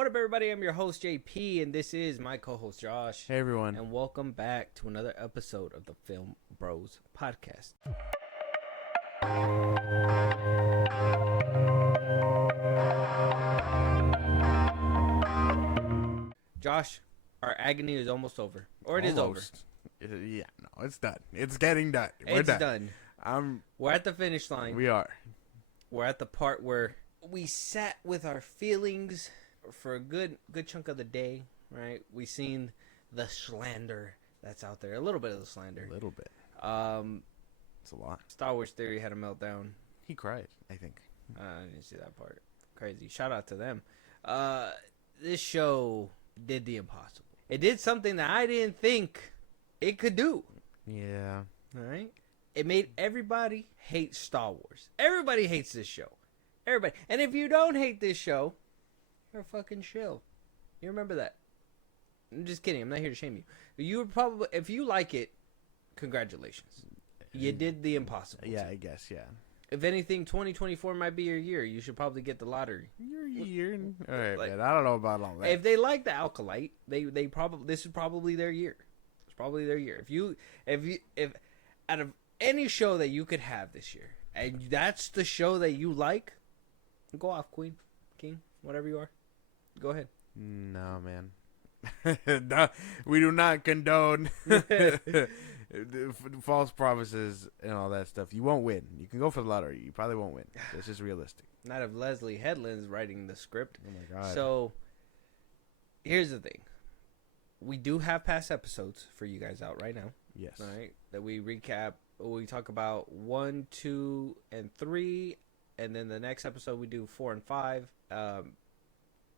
What up, everybody? I'm your host, JP, and this is my co-host, Josh. Hey, everyone. And welcome back to another episode of the FIlmBros podcast. Josh, our agony is almost over. Or it is over. Yeah, no, it's done. It's getting done. We're It's done. We're at the finish line. We are. We're at the part where we sat with our feelings for a good chunk of the day, right? We seen the slander that's out there. A little bit of the slander. A little bit. It's a lot. Star Wars Theory had a meltdown. He cried, I think. I didn't see that part. Crazy. Shout out to them. This show did the impossible. It did something that I didn't think it could do. Yeah. All right? It made everybody hate Star Wars. Everybody hates this show. Everybody. And if you don't hate this show, you're a fucking shill. You remember that. I'm just kidding. I'm not here to shame you. You probably, if you like it, congratulations. You did the impossible. Yeah, I guess, yeah. If anything, 2024 might be your year. You should probably get the lottery. Your year. All right, Like, man. I don't know about all that. If they like the Acolyte, they probably, this is probably their year. It's probably their year. If out of any show that you could have this year, and that's the show that you like, go off, Queen, King, whatever you are. Go ahead. No, man. No, we do not condone false promises and all that stuff. You won't win. You can go for the lottery. You probably won't win. It's just realistic. Not if Leslie Headland's writing the script. Oh, my God. So, here's the thing. We do have past episodes for you guys out right now. Yes. All right. That we recap. We talk about 1, 2, and 3. And then the next episode we do 4 and 5.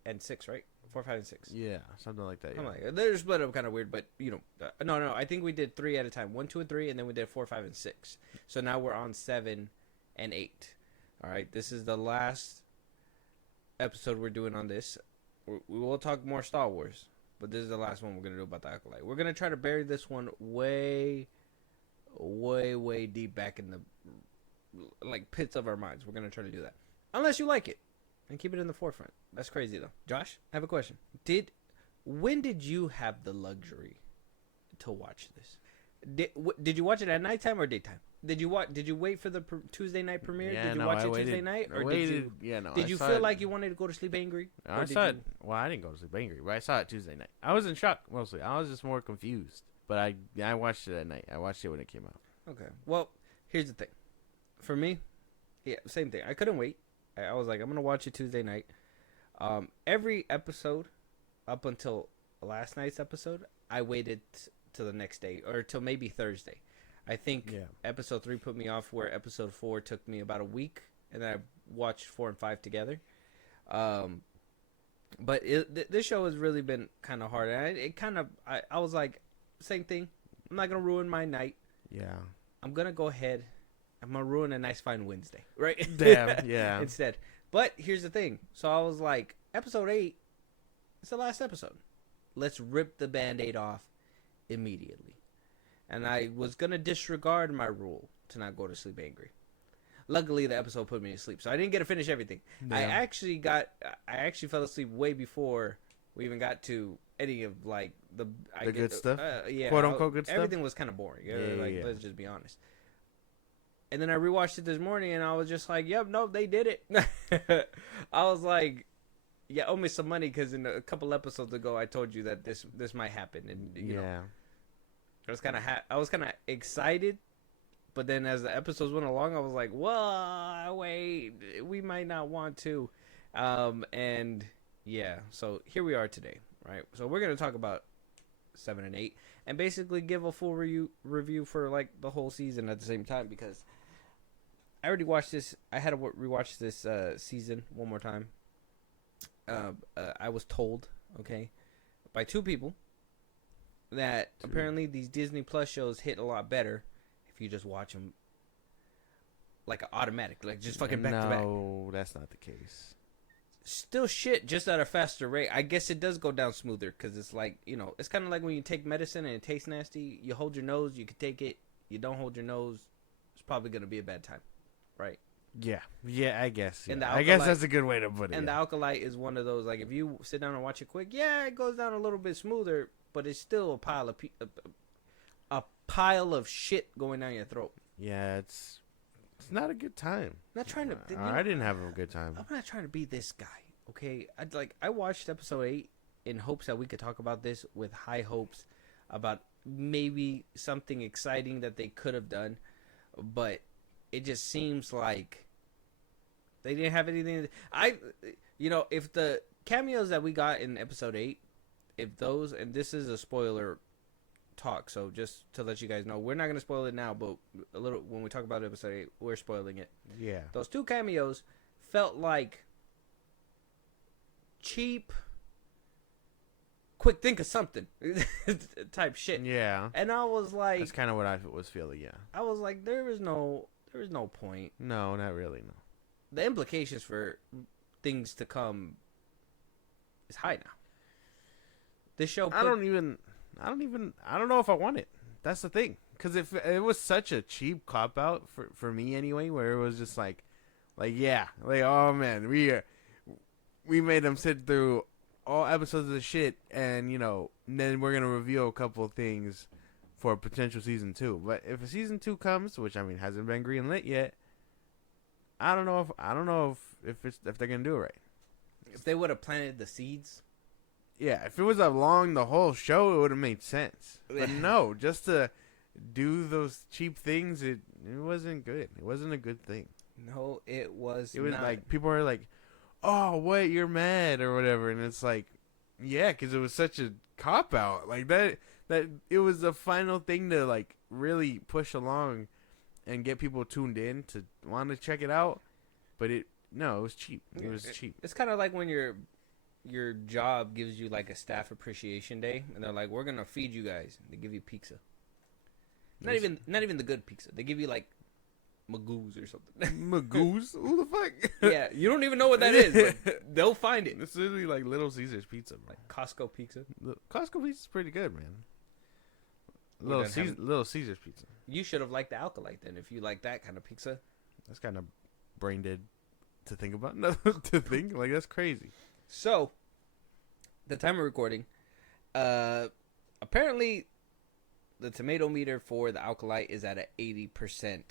And 6, right? 4, 5, and 6. Yeah, something like that. Yeah. I'm like, they're split up kind of weird, but you know, no. I think we did 3 at a time, 1, 2, and 3, and then we did 4, 5, and 6. So now we're on 7 and 8. All right, this is the last episode we're doing on this. We will talk more Star Wars, but this is the last one we're gonna do about the Acolyte. We're gonna try to bury this one way deep back in the pits of our minds. We're gonna try to do that, unless you like it. And keep it in the forefront. That's crazy, though. Josh, I have a question. When did you have the luxury to watch this? Did you watch it at nighttime or daytime? Did you wait for the Tuesday night premiere? Yeah, did you watch it Tuesday night, or did you feel like you wanted to go to sleep angry? I saw it. Well, I didn't go to sleep angry, but I saw it Tuesday night. I was in shock mostly. I was just more confused. But I watched it at night. I watched it when it came out. Okay. Well, here's the thing. For me, yeah, same thing. I couldn't wait. I was like, I'm gonna watch it Tuesday night. Every episode, up until last night's episode, I waited till the next day or till maybe Thursday. I think episode 3 put me off, where episode 4 took me about a week, and then I watched 4 and 5 together. But this show has really been kind of hard. And I was like, same thing. I'm not gonna ruin my night. Yeah. I'm gonna go ahead. I'm gonna ruin a nice fine Wednesday, right? Damn, yeah. Instead. But here's the thing. So I was like, episode 8, it's the last episode. Let's rip the Band-Aid off immediately. And I was gonna disregard my rule to not go to sleep angry. Luckily, the episode put me to sleep, so I didn't get to finish everything. Yeah. I actually fell asleep way before we even got to any of the good stuff. Yeah, quote unquote good stuff. Everything was kind of boring. Yeah. Let's just be honest. And then I rewatched it this morning, and I was just like, "Yep, no, they did it." I was like, "Yeah, owe me some money," because in a couple episodes ago, I told you that this might happen, and you know, I was kind of excited, but then as the episodes went along, I was like, "Whoa, wait, we might not want to," and yeah, so here we are today, right? So we're gonna talk about 7 and 8, and basically give a full review for the whole season at the same time, because I already watched this. I had to rewatch this season one more time. I was told, by 2 people that apparently these Disney Plus shows hit a lot better if you just watch them like automatic, just fucking back to back. No, that's not the case. Still shit, just at a faster rate. I guess it does go down smoother, because it's it's kind of like when you take medicine and it tastes nasty. You hold your nose, you can take it. You don't hold your nose, it's probably going to be a bad time, right? Yeah, I guess. And Yeah. the I guess Acolyte- that's a good way to put it. And the yeah. Acolyte is one of those, like, if you sit down and watch it quick, yeah, it goes down a little bit smoother, but it's still a pile of shit going down your throat. Yeah, it's not a good time. I'm not trying to. I didn't have a good time. I'm not trying to be this guy. Okay, I watched episode 8 in hopes that we could talk about this with high hopes about maybe something exciting that they could have done, but it just seems like they didn't have anything. If the cameos that we got in episode 8, if those, and this is a spoiler talk, so just to let you guys know, we're not going to spoil it now, but a little when we talk about episode 8, we're spoiling it. Yeah. Those 2 cameos felt like cheap, quick think of something type shit. Yeah. And I was like, That's kind of what I was feeling. Yeah. I was like, there is no point. No, not really. No. The implications for things to come is high now. This show. I don't know if I want it. That's the thing. Because if it was such a cheap cop out for me anyway, where it was just like yeah, like oh man, we made them sit through all episodes of the shit, and then we're gonna reveal a couple of things for potential season 2. But if a season 2 comes, which I mean hasn't been greenlit yet, I don't know if they're gonna do it right. If they would have planted the seeds. Yeah, if it was along the whole show, it would have made sense. But no, just to do those cheap things, it wasn't good. It wasn't a good thing. No, it was. It was not. like people are like, "Oh, wait, you're mad or whatever," and it's like, yeah, because it was such a cop out. Like that it was the final thing to like really push along and get people tuned in to want to check it out. But it was cheap. It was cheap. It's kind of like when your job gives you like a staff appreciation day, and they're like, "We're gonna feed you guys." They give you pizza. Not even the good pizza. They give you like Magoo's or something. Magoo's? Who the fuck? Yeah, you don't even know what that is, but they'll find it. It's literally like Little Caesars pizza, bro. Like Costco pizza. Costco pizza's pretty good, man. We Little Caesars pizza. You should have liked the Acolyte then, if you like that kind of pizza. That's kind of brain dead to think about. No, to think like that's crazy. So, the time of recording, apparently, the tomato meter for the Acolyte is at 80%.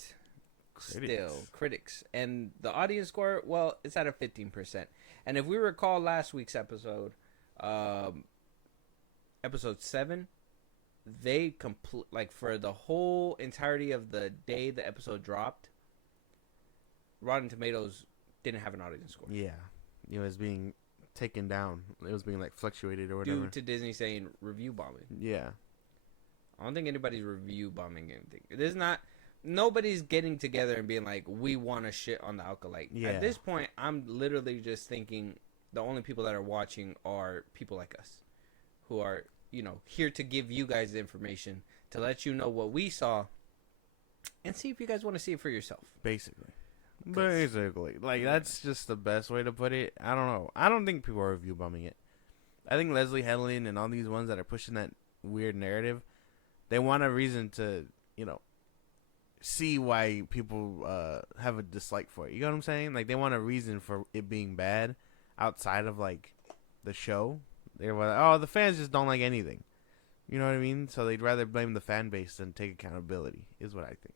Still, critics, and the audience score, well, it's at 15%. And if we recall last week's episode, episode 7, they for the whole entirety of the day the episode dropped, Rotten Tomatoes didn't have an audience score. Yeah, it was being taken down. It was being like fluctuated or whatever. Due to Disney saying review bombing. Yeah. I don't think anybody's review bombing anything. There's not. Nobody's getting together and being like, we want to shit on the Acolyte. Yeah. At this point, I'm literally just thinking the only people that are watching are people like us, who are, here to give you guys the information, to let you know what we saw, and see if you guys want to see it for yourself. Basically, like that's just the best way to put it. I don't know. I don't think people are review bombing it. I think Leslie Helen and all these ones that are pushing that weird narrative, they want a reason to, see why people have a dislike for it. You know what I'm saying? Like they want a reason for it being bad outside of like the show. They're like, oh, the fans just don't like anything. You know what I mean? So they'd rather blame the fan base than take accountability, is what I think.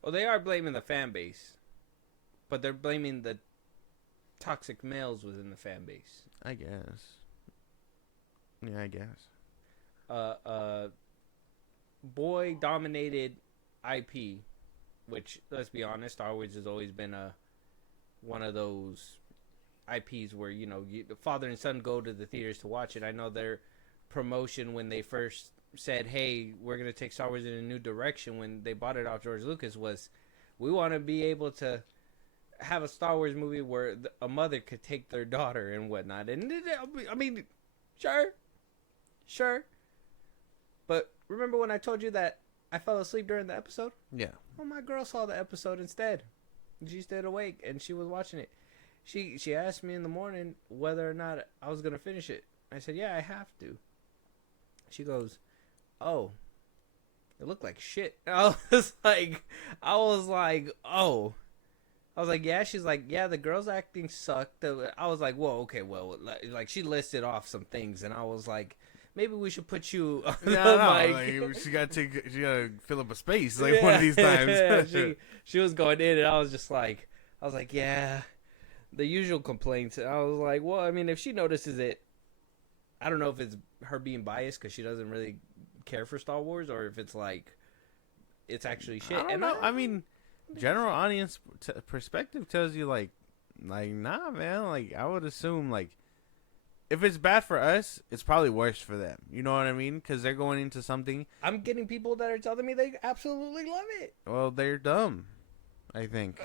Well, they are blaming the fan base, but they're blaming the toxic males within the fan base. I guess. Yeah, I guess. Boy dominated IP, which, let's be honest, Star Wars has always been one of those IPs where the father and son go to the theaters to watch it. I know their promotion when they first said, "Hey, we're gonna take Star Wars in a new direction," when they bought it off George Lucas, was we want to be able to have a Star Wars movie where a mother could take their daughter and whatnot. And I mean, sure, but remember when I told you that I fell asleep during the episode? Yeah. Well, my girl saw the episode instead. She stayed awake and she was watching it. She asked me in the morning whether or not I was going to finish it. I said, yeah, I have to. She goes, oh, it looked like shit. I was like, oh. I was like, yeah. She's like, yeah, the girls acting sucked. I was like, whoa, okay, well, like she listed off some things, and I was like, maybe we should put you on No, the no, mic. like, she gotta fill up a space like one Yeah, of these times. she was going in, and I was just like, yeah, the usual complaints. And I was like, well, I mean, if she notices it, I don't know if it's her being biased because she doesn't really care for Star Wars, or if it's like it's actually shit. I don't know. I mean, general audience perspective tells you like, nah, man. Like, I would assume like, if it's bad for us, it's probably worse for them. You know what I mean? Because they're going into something. I'm getting people that are telling me they absolutely love it. Well, they're dumb. I think.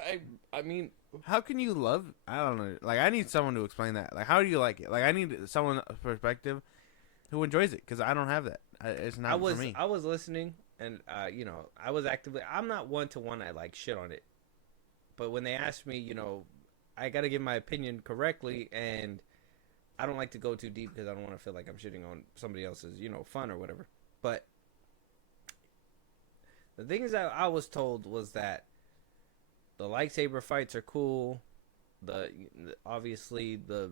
I mean, how can you love? I don't know. Like, I need someone to explain that. Like, how do you like it? Like, I need someone perspective who enjoys it because I don't have that. It's not for me. I was listening, and you know, I was actively. I'm not one to like shit on it, but when they asked me, you know, I got to give my opinion correctly, and I don't like to go too deep because I don't want to feel like I'm shitting on somebody else's, you know, fun or whatever. But the things that I was told was that the lightsaber fights are cool. Obviously the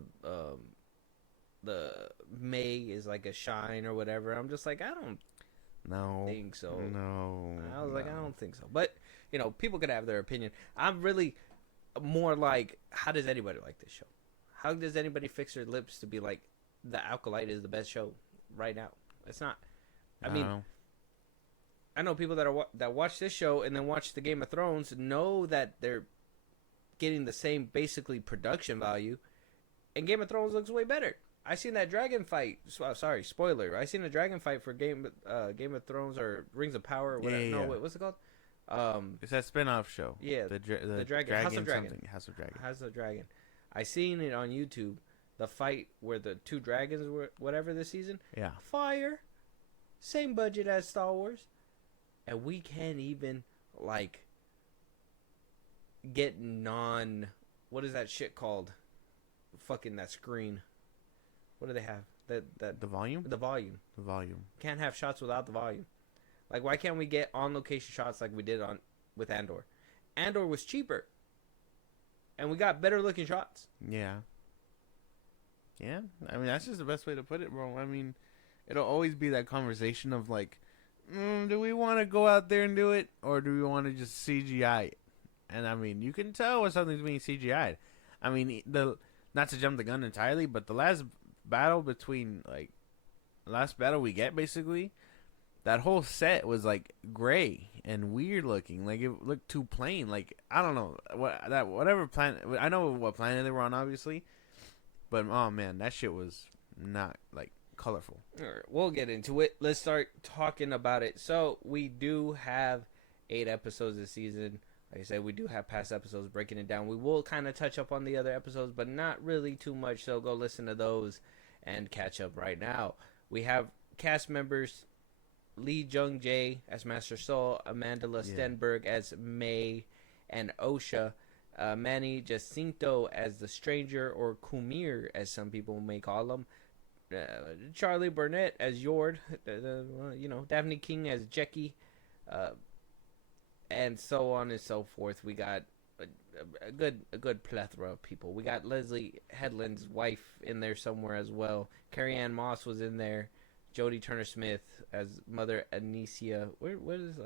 May is like a shine or whatever. I'm just like, I don't think so. No. I was like, I don't think so. But you know, people could have their opinion. I'm really more like, how does anybody like this show? How does anybody fix their lips to be like, the Acolyte is the best show right now? It's not. I mean, I know people that watch this show and then watch the Game of Thrones know that they're getting the same basically production value, and Game of Thrones looks way better. I seen that dragon fight. Sorry, spoiler. I seen a dragon fight for Game of Thrones or Rings of Power or whatever. No, wait, what's it called? It's that spin-off show. Yeah, the Dragon House of Dragon. House of Dragon. House of Dragon. I seen it on YouTube. The fight where the two dragons were whatever this season. Yeah. Fire. Same budget as Star Wars, and we can't even like get what is that shit called? Fucking that screen. What do they have? The volume? The volume. The volume. Can't have shots without the volume. Like, why can't we get on location shots like we did with Andor? Andor was cheaper, and we got better looking shots. Yeah. Yeah. I mean, that's just the best way to put it, bro. I mean, it'll always be that conversation of like, do we want to go out there and do it, or do we want to just CGI it? And I mean, you can tell when something's being CGI'd. I mean, not to jump the gun entirely, but the last battle we get basically, that whole set was like gray and weird looking. Like, it looked too plain. Like, I don't know whatever planet. I know what planet they were on, obviously, but oh man, that shit was not like colorful. All right, we'll get into it. Let's start talking about it. So we do have 8 episodes this season. Like I said, we do have past episodes breaking it down. We will kind of touch up on the other episodes, but not really too much. So go listen to those and catch up right now. We have cast members: Lee Jung Jae as Master Soul, Amanda Stenberg as May and Osha, Manny Jacinto as the Stranger, or Kumir as some people may call him, Charlie Burnett as Yord, Daphne King as Jackie, and so on and so forth. We got a good plethora of people. We got Leslie Headland's wife in there somewhere as well. Carrie Ann Moss was in there. Jodie Turner-Smith as Mother Anicia. Where is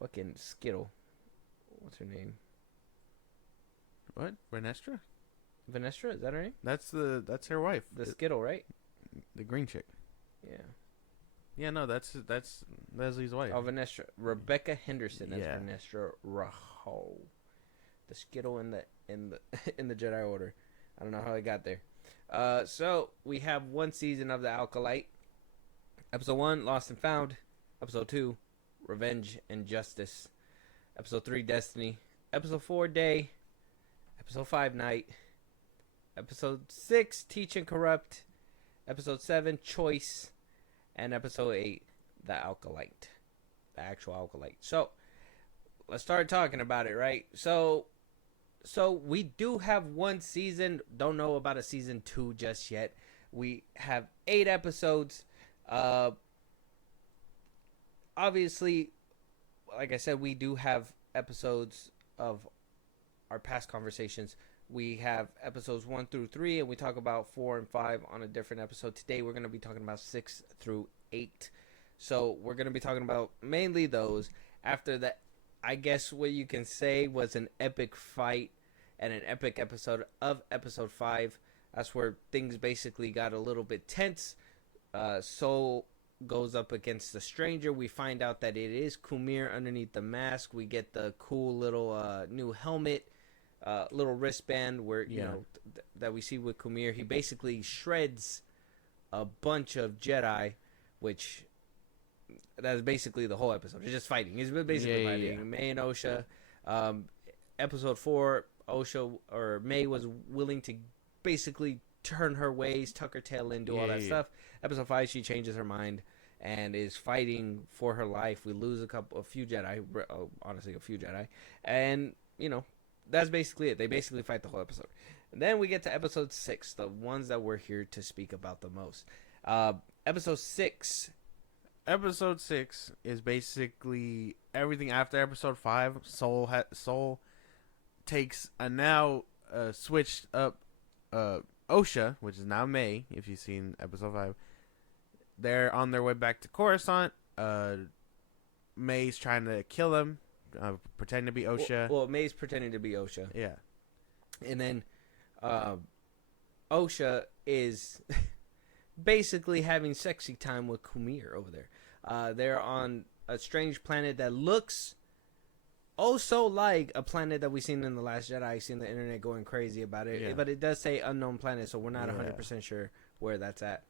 fucking Skittle? What's her name? What? Vanestra? Vanestra? Is that her name? That's her wife. The Skittle, right? The green chick. Yeah. Yeah, no, that's Leslie's wife. Oh, Vanestra. Rebecca Henderson as Yeah. Vanestra Raho. The Skittle in the in the Jedi Order. I don't know how I got there. So we have one season of the Acolyte. Episode 1, Lost and Found. Episode 2, Revenge and Justice. Episode 3, Destiny. Episode 4, Day. Episode 5, Night. Episode 6, Teach and Corrupt. Episode 7, Choice. And episode 8, The Acolyte. The actual Acolyte. So, let's start talking about it, right? So we do have one season. Don't know about a season 2 just yet. We have 8 episodes. Obviously, like I said, we do have episodes of our past conversations, we have episodes 1 through 3, and we talk about 4 and 5 on a different episode. Today, we're going to be talking about 6 through 8. So we're going to be talking about mainly those. After that, I guess what you can say was an epic fight and an epic episode of episode 5. That's where things basically got a little bit tense. Soul goes up against the stranger. We find out that it is Kumir underneath the mask. We get the cool little new helmet, little wristband where you know that we see with Kumir. He basically shreds a bunch of Jedi, which that's basically the whole episode. It's just fighting. He's basically fighting. May and Osha. Episode 4, Osha or May was willing to basically turn her ways, tuck her tail in, do all that stuff. Episode 5, she changes her mind and is fighting for her life. We lose a few Jedi, honestly, a few Jedi, and you know that's basically it. They basically fight the whole episode. And then we get to episode 6, the ones that we're here to speak about the most. Episode 6. Episode 6 is basically everything after episode 5. Soul takes a now switched up Osha, which is now May, if you've seen episode 5. They're on their way back to Coruscant. May's trying to kill him, pretending to be Osha. Well, May's pretending to be Osha. Yeah. And then Osha is basically having sexy time with Kumir over there. They're on a strange planet that looks so like a planet that we've seen in The Last Jedi. I've seen the internet going crazy about it. But it does say unknown planet, so we're not 100% sure where that's at.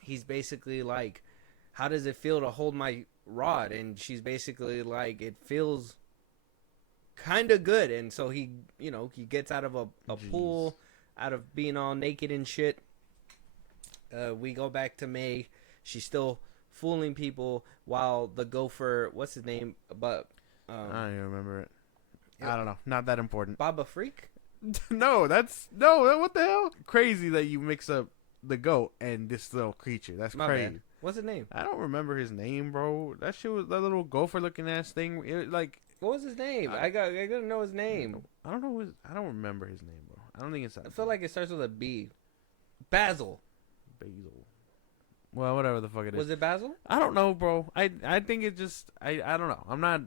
He's basically like, how does it feel to hold my rod? And she's basically like, it feels kind of good. And so he gets out of a pool, out of being all naked and shit. We go back to May. She's still fooling people while the gopher, what's his name? But I don't even remember it. I don't know. Not that important. Baba Freak? No, what the hell? Crazy that you mix up the goat and this little creature. That's crazy. Bad. What's his name? I don't remember his name, bro. That shit was that little gopher looking ass thing. What was his name? I gotta know his name. I don't know. I don't remember his name, bro. I don't think it's that. I feel like it starts with a B. Basil. Well, whatever the fuck it is. Was it Basil? I don't know, bro. I think it just I don't know. I'm not.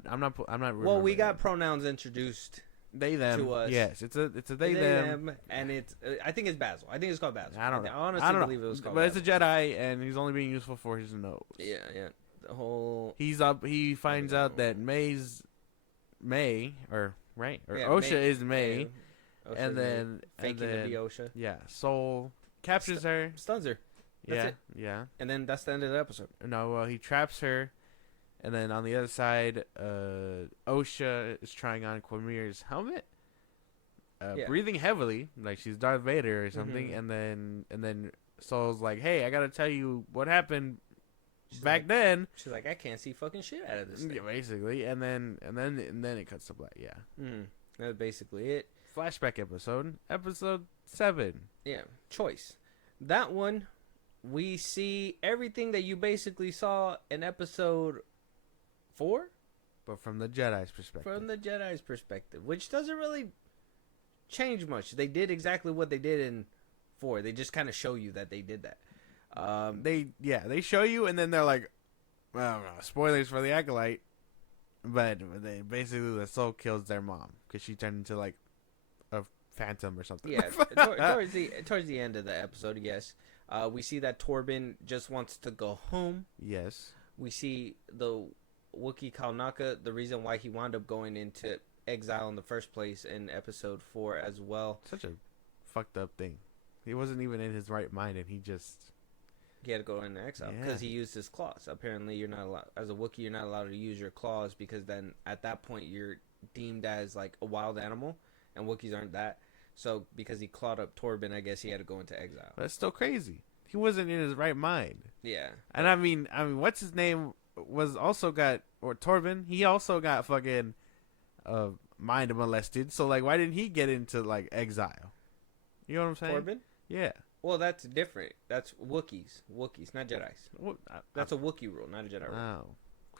Well, we got pronouns introduced. They them to us. Yes, it's a they them, and it's I think it's Basil. I think it's called Basil. I don't know. I honestly believe it was called. But Basil. it's a Jedi, and he's only being useful for his nose. Yeah. The whole. He finds out that Osha is May, and then faking to be Osha. Yeah, Soul captures her, stuns her. That's it. And then that's the end of the episode. No, well, he traps her. And then on the other side, Osha is trying on Quamir's helmet, breathing heavily, like she's Darth Vader or something. Mm-hmm. And then Soul's like, "Hey, I gotta tell you what happened back then." She's like, "I can't see fucking shit out of this thing." Yeah, basically. And then it cuts to black. Yeah. That's basically it. Flashback episode 7. Yeah, choice. That one, we see everything that you basically saw in episode 4, but from the Jedi's perspective. Which doesn't really change much. They did exactly what they did in 4. They just kind of show you that they did that. They show you, and then they're like, well, spoilers for the Acolyte, but they basically the Soul kills their mom because she turned into like a phantom or something. Yeah, towards the end of the episode, yes. We see that Torben just wants to go home. Yes. We see the Wookiee Kalnaka, the reason why he wound up going into exile in the first place in episode 4 as well. Such a fucked up thing. He wasn't even in his right mind, and he had to go into exile because he used his claws. Apparently, you're not allowed as a Wookiee. You're not allowed to use your claws because then at that point you're deemed as like a wild animal, and Wookiees aren't that. So because he clawed up Torben, I guess he had to go into exile. That's still crazy. He wasn't in his right mind. Yeah. And I mean, what's his name was also got, or Torben, he also got fucking mind molested. So like, why didn't he get into like exile? You know what I'm saying? Torben? Yeah. Well, that's different. That's Wookiees, not Jedi's. That's a Wookiee rule, not a Jedi rule. Oh,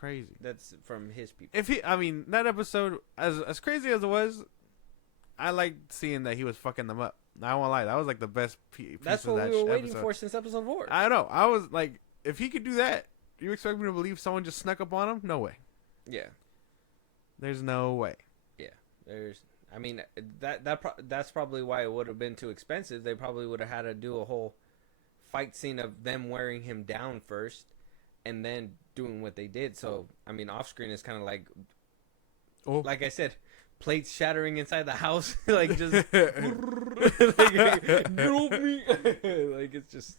crazy. That's from his people. That episode, as crazy as it was, I liked seeing that he was fucking them up. I won't lie, that was like the best piece That's of what that we were waiting episode. for since episode 4. I know. I was like, if he could do that, you expect me to believe someone just snuck up on him? No way. Yeah. There's no way. Yeah. That's probably why it would have been too expensive. They probably would have had to do a whole fight scene of them wearing him down first, and then doing what they did. So off screen is kind of like, like I said, plates shattering inside the house, like just like, drop me, like it's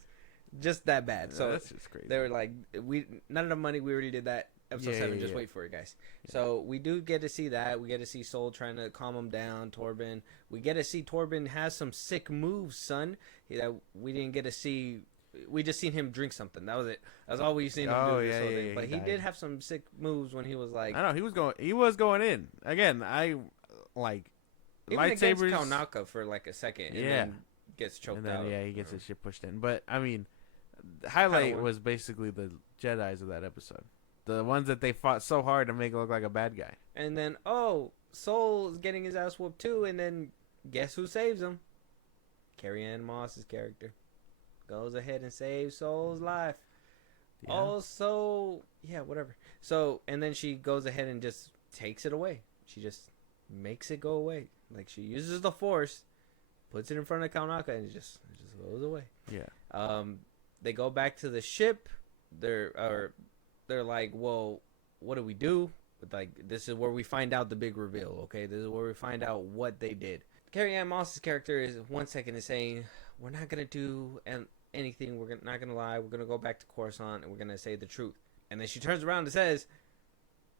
just that bad. So that's just crazy. They were like, we not enough money. We already did that. Episode 7, just wait for it, guys. Yeah. So we do get to see that. We get to see Soul trying to calm him down, Torben. We get to see Torben has some sick moves, son. That we didn't get to see. We just seen him drink something. That was it. That's all we've seen him do this whole thing. But he did have some sick moves when he was like, I know he was going in. Again, I like even lightsabers. Against Kaunaka for like a second, and then gets choked and then, out. Yeah, he gets his shit pushed in. But the highlight was basically the Jedis of that episode. The ones that they fought so hard to make it look like a bad guy. And then, Soul is getting his ass whooped too. And then, guess who saves him? Carrie-Anne Moss's character goes ahead and saves Soul's life. Yeah. Also, whatever. So, and then she goes ahead and just takes it away. She just makes it go away. Like, she uses the Force, puts it in front of Kaunaka, and it just goes away. Yeah. They go back to the ship. They're like, well, what do we do? But like, this is where we find out the big reveal, okay? This is where we find out what they did. Carrie-Anne Moss's character is 1 second is saying, we're not going to do anything. We're not going to lie. We're going to go back to Coruscant, and we're going to say the truth. And then she turns around and says,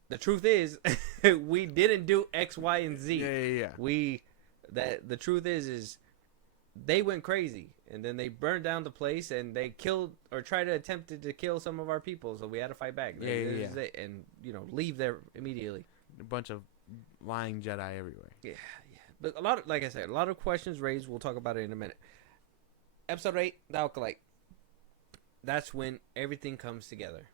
the truth is, we didn't do X, Y, and Z. Yeah. The truth is they went crazy, and then they burned down the place, and they killed or tried to attempt to kill some of our people, so we had to fight back. And leave there immediately. A bunch of lying Jedi everywhere. Yeah. But like I said, a lot of questions raised. We'll talk about it in a minute. Episode 8, the Acolyte. That's when everything comes together.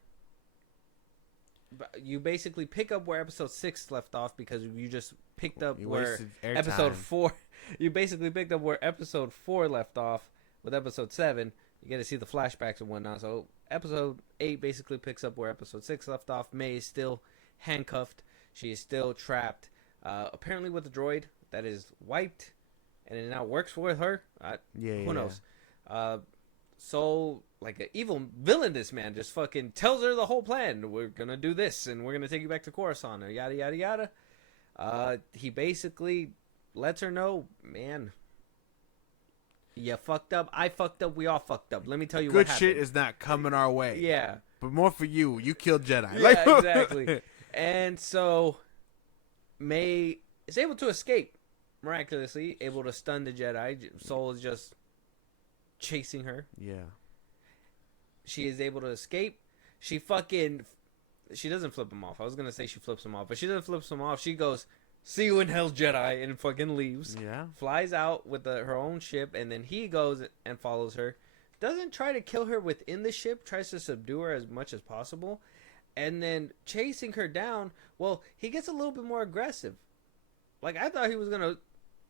But you basically pick up where episode 6 left off because you just picked up where episode 4. You basically picked up where episode 4 left off with episode 7. You get to see the flashbacks and whatnot. So episode 8 basically picks up where episode 6 left off. May is still handcuffed. She is still trapped. Apparently with the droid that is wiped, and it now works for her. Who knows? So, like an evil villain, this man just fucking tells her the whole plan. We're gonna do this, and we're gonna take you back to Coruscant, or yada yada yada. He basically lets her know, man, you fucked up. I fucked up. We all fucked up. Let me tell you what happened. Good shit is not coming our way. Yeah. But more for you. You killed Jedi. Yeah, exactly. And so, May is able to escape, miraculously, able to stun the Jedi. Soul is just chasing her. Yeah. She is able to escape. She doesn't flip him off. I was going to say she flips him off, but she doesn't flip him off. She goes, see you in hell, Jedi, and fucking leaves. Yeah. Flies out with her own ship, and then he goes and follows her. Doesn't try to kill her within the ship, tries to subdue her as much as possible. And then chasing her down, well, he gets a little bit more aggressive. Like, I thought he was going to...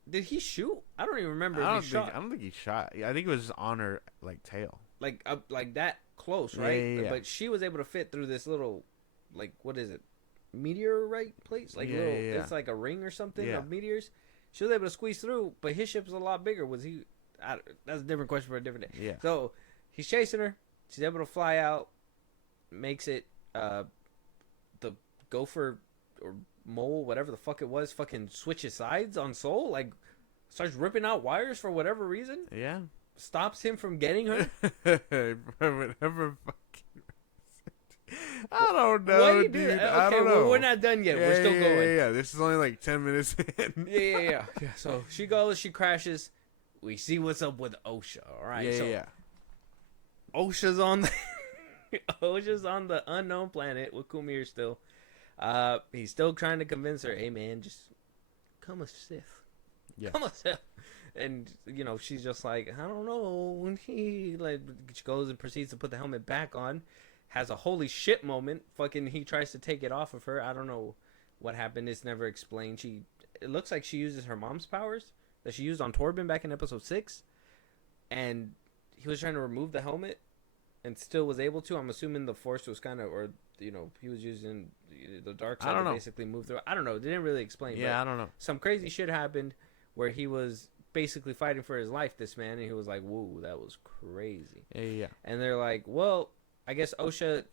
Did he shoot? I don't even remember if he shot. I don't think he shot. I think it was on her, like, tail. Like that close, right? Yeah. But she was able to fit through this little, like, what is it? Meteorite plates? Like, it's like a ring or something of meteors. She was able to squeeze through, but his ship was a lot bigger. Was he... that's a different question for a different day. Yeah. So, he's chasing her. She's able to fly out. Makes it, the gopher or mole, whatever the fuck it was, fucking switches sides on Soul. Like, starts ripping out wires for whatever reason. Yeah. Stops him from getting her. Whatever fucking I don't know, dude. Okay, I don't know. Well, we're not done yet. We're still going. Yeah, this is only like 10 minutes in. Yeah. So she goes, she crashes. We see what's up with Osha. All right. Yeah. Osha's on the Osha's on the unknown planet with Kumir still. He's still trying to convince her, hey man, just come a Sith. Yeah. Come a Sith. And she's just like, I don't know. She goes and proceeds to put the helmet back on. has a holy shit moment. Fucking, he tries to take it off of her. I don't know what happened. It's never explained. It looks like she uses her mom's powers that she used on Torben back in episode 6, and he was trying to remove the helmet and still was able to. I'm assuming the force was kind of, or he was using the dark side to basically move through. I don't know. They didn't really explain. Yeah, I don't know. Some crazy shit happened where he was basically fighting for his life, this man, and he was like, whoa, that was crazy. Yeah. And they're like, well, I guess Osha,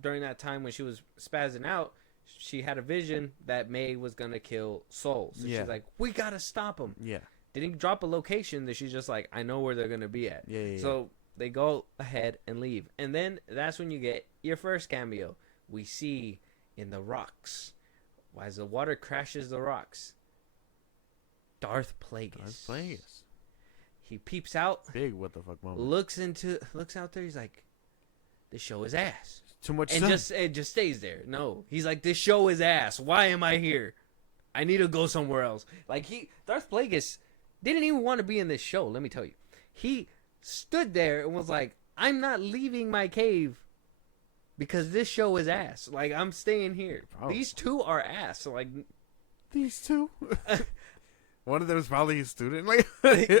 during that time when she was spazzing out, she had a vision that May was going to kill Soul. So she's like, we got to stop him. Yeah. Didn't drop a location that she's just like, I know where they're going to be at. Yeah. So they go ahead and leave. And then that's when you get your first cameo. We see in the rocks, as the water crashes the rocks, Darth Plagueis. He peeps out. Big what the fuck moment. Looks out there. He's like, this show is ass. Too much and it just stays there. No, he's like, this show is ass. Why am I here? I need to go somewhere else. Like, Darth Plagueis didn't even want to be in this show. Let me tell you, he stood there and was like, I'm not leaving my cave because this show is ass. Like, I'm staying here. Oh. These two are ass. So, like, these two. One of them is probably a student. Like,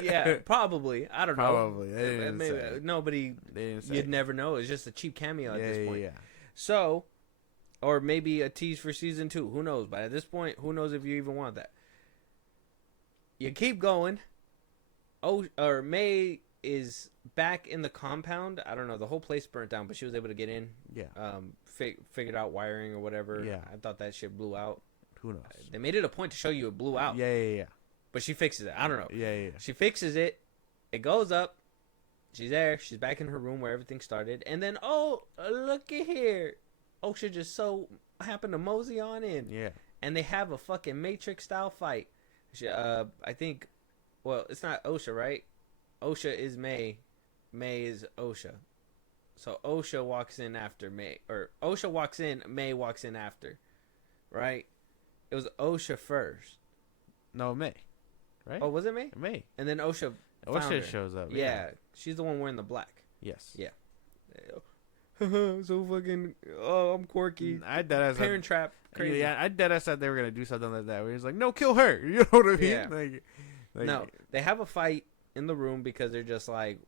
yeah, probably. I don't know. Probably. Maybe nobody. You'd never know. It's just a cheap cameo at this point. Yeah. So, or maybe a tease for season 2. Who knows? But at this point, who knows if you even want that? You keep going. Or May is back in the compound. I don't know. The whole place burnt down, but she was able to get in. Yeah. Figured out wiring or whatever. Yeah. I thought that shit blew out. Who knows? They made it a point to show you it blew out. Yeah. But she fixes it. I don't know. Yeah. She fixes it. It goes up. She's there. She's back in her room where everything started. And then, look at here. Osha just so happened to mosey on in. Yeah. And they have a fucking Matrix-style fight. I think, well, it's not Osha, right? Osha is May. May is Osha. So Osha walks in after May. Or Osha walks in, May walks in after. Right? It was Osha first. No, May. Right? Oh, was it May? May. And then Osha shows up. Yeah. She's the one wearing the black. Yes. Yeah. So fucking, I'm quirky. I deadass Parent trap. Crazy. Yeah, I deadass said they were going to do something like that. Where he's like, no, kill her. You know what I mean? Yeah. Like, no, they have a fight in the room because they're just like,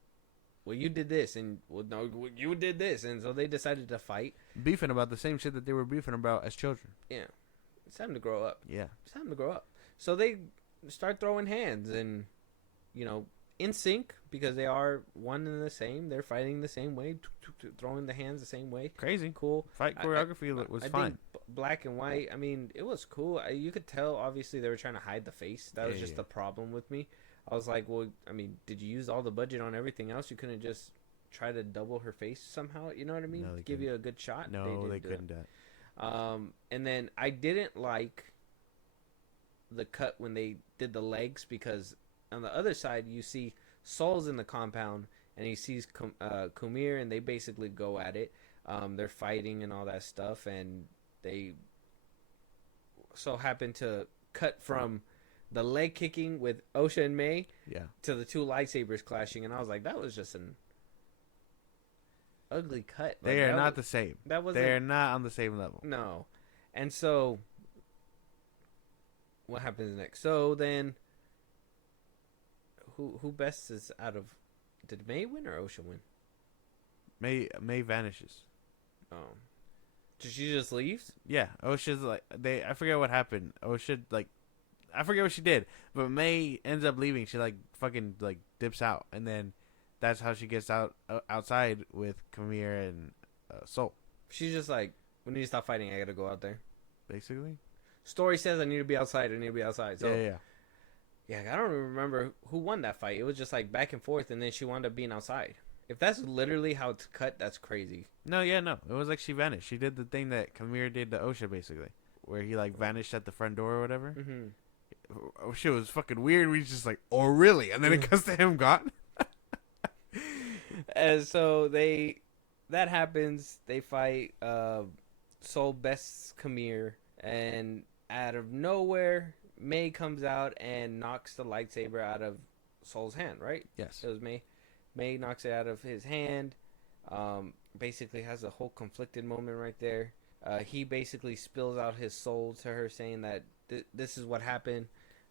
well, you did this, and well, no, you did this, and so they decided to fight. Beefing about the same shit that they were beefing about as children. Yeah. It's time to grow up. Yeah. It's time to grow up. So they start throwing hands and, in sync because they are one and the same. They're fighting the same way, throwing the hands the same way. Crazy. Cool. Fight choreography was fine. Think black and white, I mean, it was cool. You could tell, obviously, they were trying to hide the face. That was just the problem with me. I was like, well, I mean, did you use all the budget on everything else? You couldn't just try to double her face somehow? You know what I mean? No, to give you a good shot? No, they couldn't do that. And then I didn't like the cut when they did the legs because on the other side you see Saul's in the compound and he sees Kumir and they basically go at it. They're fighting and all that stuff and they so happen to cut from the leg kicking with Osha and May to the two lightsabers clashing, and I was like, that was just an ugly cut. They are not the same. They're not on the same level. No. And so what happens next? So then who best is out of, did May win or Osha win? May vanishes. Oh. She just leaves? Yeah. Osha's like, I forget what happened. Osha, like, I forget what she did, but May ends up leaving. She like fucking like dips out, and then that's how she gets outside with Kamir and Soul. She's just like, we need to stop fighting. I gotta go out there. Basically, story says I need to be outside. So yeah. I don't even remember who won that fight. It was just like back and forth, and then she wound up being outside. If that's literally how it's cut, that's crazy. No. It was like she vanished. She did the thing that Kamir did to Osha, basically, where he like vanished at the front door or whatever. Mm-hmm. Oh, shit was fucking weird. We just like, oh really? And then it comes to him gone. And so that happens. They fight. Soul bests Kamir, and out of nowhere, May comes out and knocks the lightsaber out of Soul's hand. Right? Yes. It was May. May knocks it out of his hand. Basically has a whole conflicted moment right there. He basically spills out his soul to her, saying that this is what happened.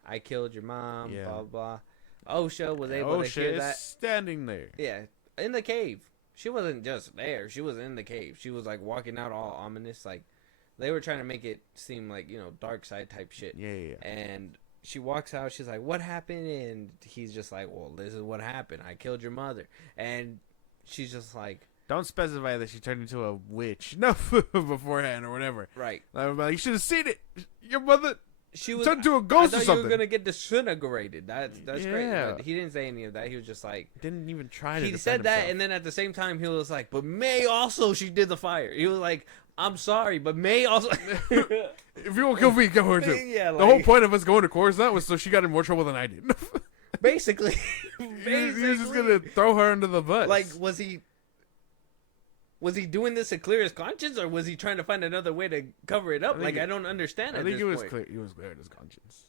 I killed your mom. Yeah. Blah blah. Osha was able to hear that. Standing there. Yeah, in the cave. She wasn't just there. She was in the cave. She was like walking out all ominous. Like they were trying to make it seem like, you know, dark side type shit. Yeah. And she walks out. She's like, "What happened?" And he's just like, "Well, this is what happened. I killed your mother." And she's just like, don't specify that she turned into a witch. No, beforehand or whatever. right. Like, you should have seen it. Your mother She was turned into a ghost I or thought something. you were gonna get disintegrated. That's great. Yeah. But he didn't say any of that. He was just like, Didn't even try to. he defend said that, himself. and then at the same time he was like, "But May also, she did the fire." He was like, "I'm sorry, but May also." If you won't kill me, kill her too. Yeah, The whole point of us going to Coruscant was so she got in more trouble than I did. basically, He was just gonna throw her under the bus. like, was he doing this to clear his conscience, or was he trying to find another way to cover it up? I don't understand. I think this it was point. clear. He was clear in his conscience.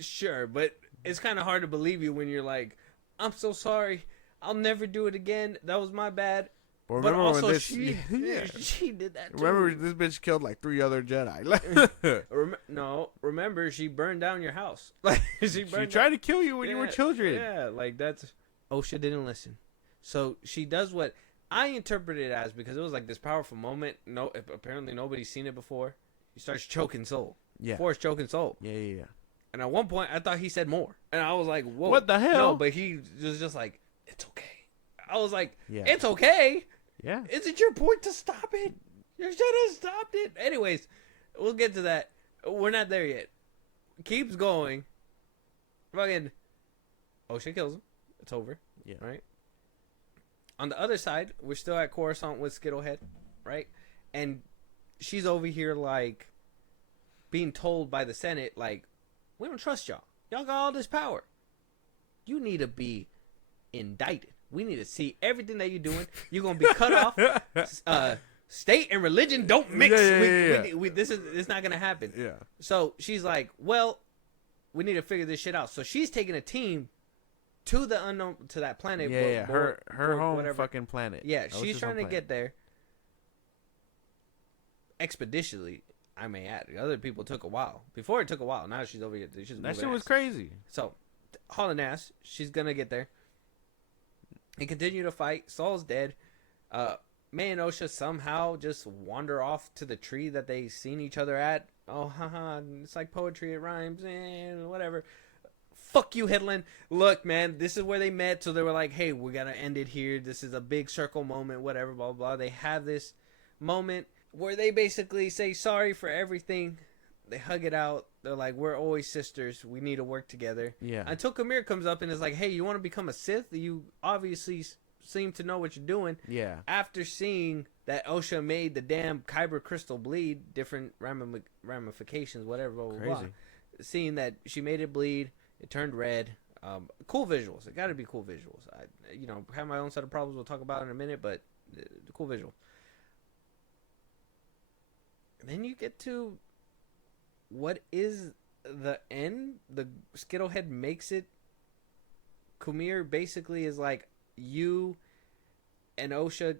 Sure, but it's kind of hard to believe you when you're like, "I'm so sorry. I'll never do it again. That was my bad." But But remember also, when this? she did that too. Remember this bitch killed like 3 other Jedi. Remember she burned down your house. Like she tried to kill you when you were children. Yeah, like that's. Osha didn't listen, so she does what I interpreted it as, because it was like this powerful moment. No, apparently nobody's seen it before. He starts choking soul. Yeah. Force choking soul. Yeah. And at one point, I thought he said more, and I was like, "Whoa, What the hell?" No, but he was just like, "It's okay." I was like, Yeah. "It's okay." Yeah. Is it your point to stop it? You should have stopped it. Anyways, we'll get to that. We're not there yet. Keeps going. Fucking Osha kills him. It's over. Yeah. Right? On the other side, we're still at Coruscant with Skittlehead, right? And she's over here like being told by the Senate, like, "We don't trust y'all. Y'all got all this power. You need to be indicted. We need to see everything that you're doing. You're gonna be cut off. State and religion don't mix. It's not gonna happen." Yeah. So she's like, "Well, we need to figure this shit out." So she's taking a team to the unknown, to that planet. Yeah. Her home whatever. fucking planet. Yeah, Osha's she's trying home to planet. get there expeditiously. I may add. The other people took a while. Before it took a while. Now she's over here. She's That shit moving was ass. crazy. So, hauling ass. She's gonna get there. They continue to fight. Saul's dead. May and Osha somehow just wander off to the tree that they seen each other at. Oh, haha, it's like poetry, it rhymes, and whatever. Fuck you, Headland. Look, man, this is where they met, so they were like, "Hey, we gotta end it here. This is a big circle moment, whatever, blah, blah, blah." They have this moment where they basically say sorry for everything. They hug it out. They're like, "We're always sisters. We need to work together." Yeah. Until Kamir comes up and is like, "Hey, you want to become a Sith? You obviously seem to know what you're doing." Yeah. After seeing that Osha made the damn Kyber crystal bleed, different ramifications, whatever, blah, blah, blah. Crazy. Seeing that she made it bleed, it turned red. Cool visuals. It got to be cool visuals. I have my own set of problems we'll talk about in a minute, but cool visual. And then you get to what is the end. The Skittlehead makes it. Kumir basically is like, "You and Osha,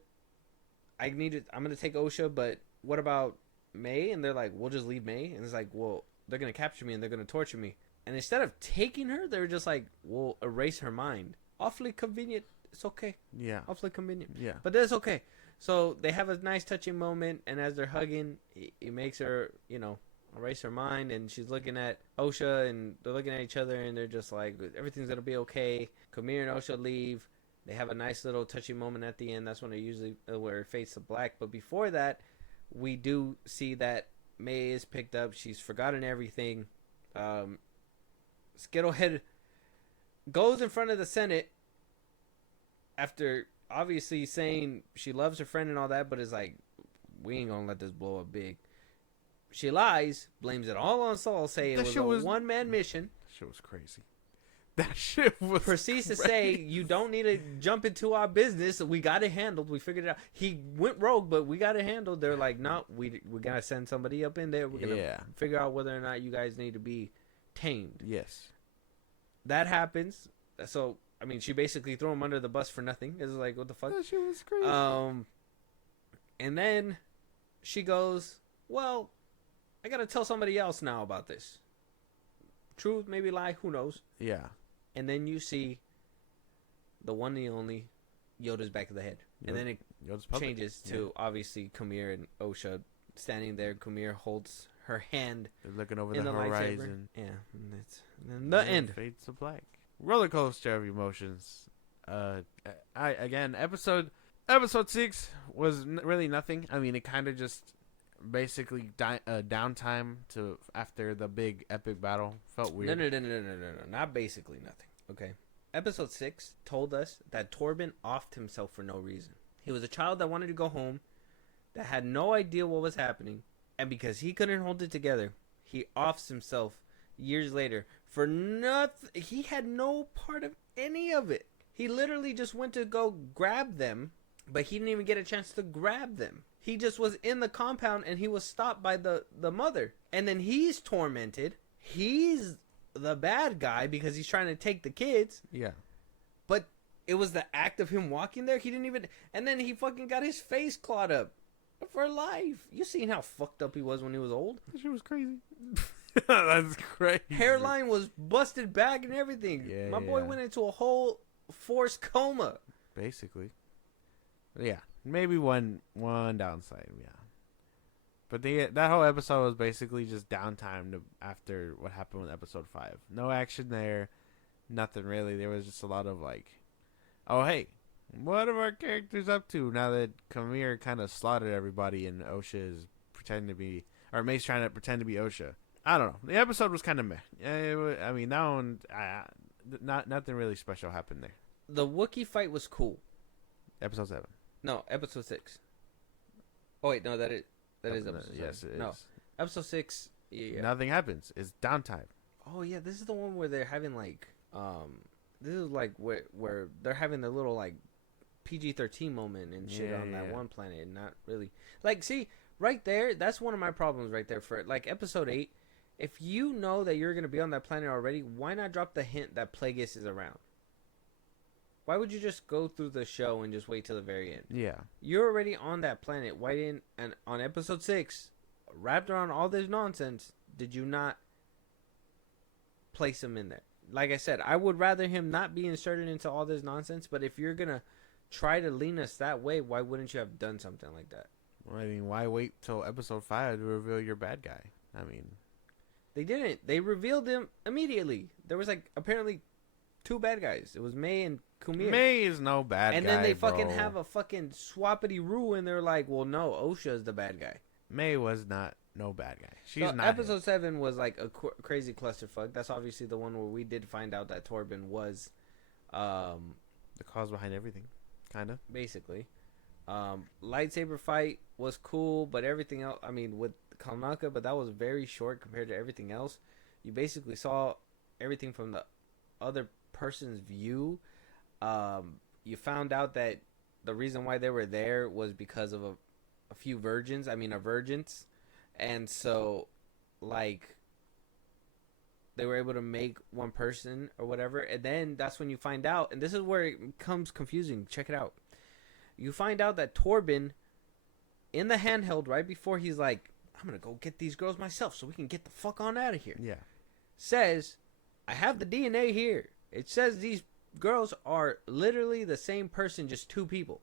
I'm gonna take Osha, but what about May?" And they're like, "We'll just leave May." And it's like, "Well, they're gonna capture me and they're gonna torture me." And instead of taking her, they're just like, "We'll erase her mind." Awfully convenient. It's okay. Yeah. Awfully convenient. Yeah. But that's okay. So they have a nice touching moment, and as they're hugging, it makes her, erase her mind, and she's looking at Osha, and they're looking at each other, and they're just like, everything's gonna be okay. Kamir and Osha leave. They have a nice little touching moment at the end. That's when it usually where it fades to black. But before that, we do see that May is picked up. She's forgotten everything. Skittlehead goes in front of the Senate after obviously saying she loves her friend and all that, but is like, "We ain't gonna let this blow up big." She lies, blames it all on Saul, saying it was a one-man mission. That shit was crazy. That shit was Proceeds crazy. to say, "You don't need to jump into our business. We got it handled. We figured it out." He went rogue, but we got it handled. They're like, "No, we gotta send somebody up in there. We're gonna figure out whether or not you guys need to be tamed." Yes. That happens. So I mean, she basically threw him under the bus for nothing. It's like, what the fuck? That shit was crazy. And then she goes, well, I gotta tell somebody else now about this. Truth, maybe lie, who knows? Yeah. And then you see the one and only Yoda's back of the head. And then it changes to, obviously, Kumir and Osha standing there. Kumir holds her hand. They're looking over the horizon. Yeah. And the end. Fades to black. Roller coaster of emotions. Episode 6 was really nothing. I mean, it kind of just basically downtime to after the big epic battle. Felt weird. No. Not basically nothing. Okay. Episode 6 told us that Torben offed himself for no reason. He was a child that wanted to go home, that had no idea what was happening, and because he couldn't hold it together, he offs himself years later for nothing. He had no part of any of it. He literally just went to go grab them, but he didn't even get a chance to grab them. He just was in the compound and he was stopped by the mother. And then he's tormented. He's the bad guy because he's trying to take the kids. Yeah. But it was the act of him walking there. He didn't even... And then he fucking got his face clawed up for life. You seen how fucked up he was when he was old? That shit was crazy. That's crazy. Hairline was busted back and everything. Yeah, My boy went into a whole forced coma. Basically. Yeah. Maybe one downside, yeah. But that whole episode was basically just downtime after what happened with episode 5. No action there. Nothing really. There was just a lot of like, oh, hey, what are our characters up to now that Kumir kind of slaughtered everybody and Osha is pretending to be, or May's trying to pretend to be Osha. I don't know. The episode was kind of meh. I mean, that one, nothing really special happened there. The Wookiee fight was cool. Episode 7. No, episode 6. Oh, wait, no, that is episode 7. Yes, it no. is. Episode 6, yeah. Nothing happens. It's downtime. Oh, yeah, this is the one where they're having, like, this is, like, where they're having their little, like, PG-13 moment and shit on that one planet, and not really. Like, see, right there, that's one of my problems right there for, like, episode 8. If you know that you're going to be on that planet already, why not drop the hint that Plagueis is around? Why would you just go through the show and just wait till the very end? Yeah. You're already on that planet. Why didn't, and on episode 6, wrapped around all this nonsense, did you not place him in there? Like I said, I would rather him not be inserted into all this nonsense, but if you're going to try to lean us that way, why wouldn't you have done something like that? Well, I mean, why wait till episode 5 to reveal your bad guy? I mean, they didn't. They revealed him immediately. There was like apparently 2 bad guys. It was May and Kumir. May is no bad guy. And then they fucking have a fucking swappity roo, and they're like, well, no, Osha is the bad guy. May was not no bad guy. She's so not. Episode 7 was like a crazy clusterfuck. That's obviously the one where we did find out that Torben was the cause behind everything, kind of. Basically. Lightsaber fight was cool, but everything else, I mean, with Kalnaka, but that was very short compared to everything else. You basically saw everything from the other person's view. You found out that the reason why they were there was because of a few virgins. I mean, a virgins. And so, like, they were able to make one person or whatever. And then that's when you find out, and this is where it becomes confusing. Check it out. You find out that Torben, in the handheld, right before he's like, I'm going to go get these girls myself so we can get the fuck on out of here. Yeah. Says, I have the DNA here. It says these girls are literally the same person, just 2 people.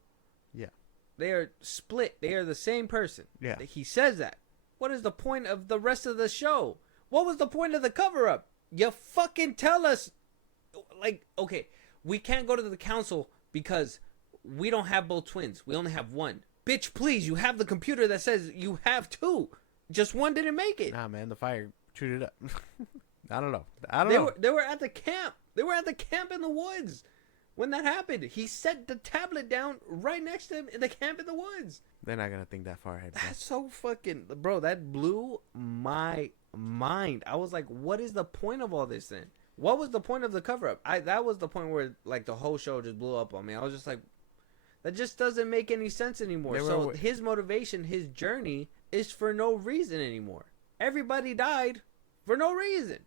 Yeah. They are split. They are the same person. Yeah. He says that. What is the point of the rest of the show? What was the point of the cover-up? You fucking tell us. Like, okay, we can't go to the council because we don't have both twins. We only have one. Bitch, please, you have the computer that says you have 2. Just one didn't make it. Nah, man, the fire chewed it up. I don't know. They were at the camp. They were at the camp in the woods when that happened. He set the tablet down right next to him in the camp in the woods. They're not going to think that far ahead. That's so fucking... Bro, that blew my mind. I was like, what is the point of all this then? What was the point of the cover-up? That was the point where, like, the whole show just blew up on me. I was just like, that just doesn't make any sense anymore. So his motivation, his journey, is for no reason anymore. Everybody died for no reason.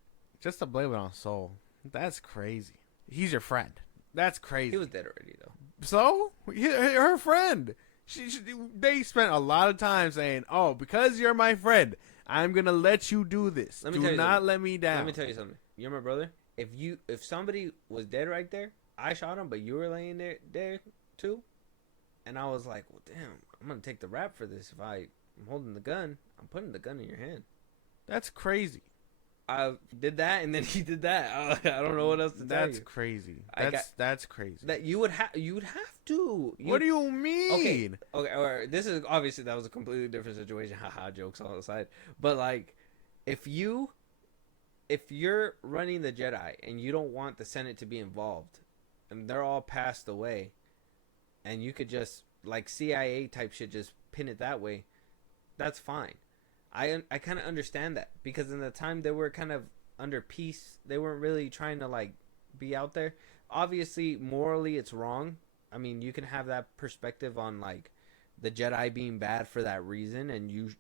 Just to blame it on Soul. That's crazy. He's your friend. That's crazy. He was dead already, though. So her friend. They spent a lot of time saying, "Oh, because you're my friend, I'm gonna let you do this. Do not let me down." Let me tell you something. You're my brother. If somebody was dead right there, I shot him, but you were laying there too, and I was like, "Well, damn, I'm gonna take the rap for this. If I'm holding the gun, I'm putting the gun in your hand." That's crazy. I did that, and then he did that. I don't know what else to tell you. That's crazy. That's crazy. That you would have to. What do you mean? Okay. Or this is obviously that was a completely different situation. Haha, jokes on the side. But like, if you're running the Jedi and you don't want the Senate to be involved, and they're all passed away, and you could just like CIA type shit, just pin it that way, that's fine. I kind of understand that, because in the time they were kind of under peace, they weren't really trying to like be out there. Obviously, morally, it's wrong. I mean, you can have that perspective on like the Jedi being bad for that reason, and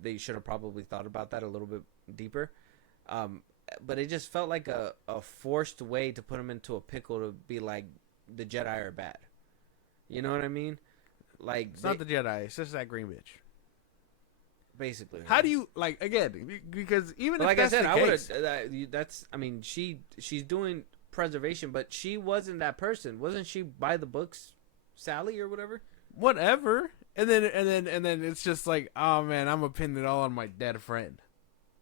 they should have probably thought about that a little bit deeper. But it just felt like a forced way to put them into a pickle to be like the Jedi are bad. You know what I mean? Like it's not the Jedi; it's just that green bitch. Basically, how do you like again? Because even if like that's I said, the I would case, have. That's. I mean, she's doing preservation, but she wasn't that person. Wasn't she by the books, Sally or whatever? Whatever. And then it's just like, oh man, I'm gonna pin it all on my dead friend.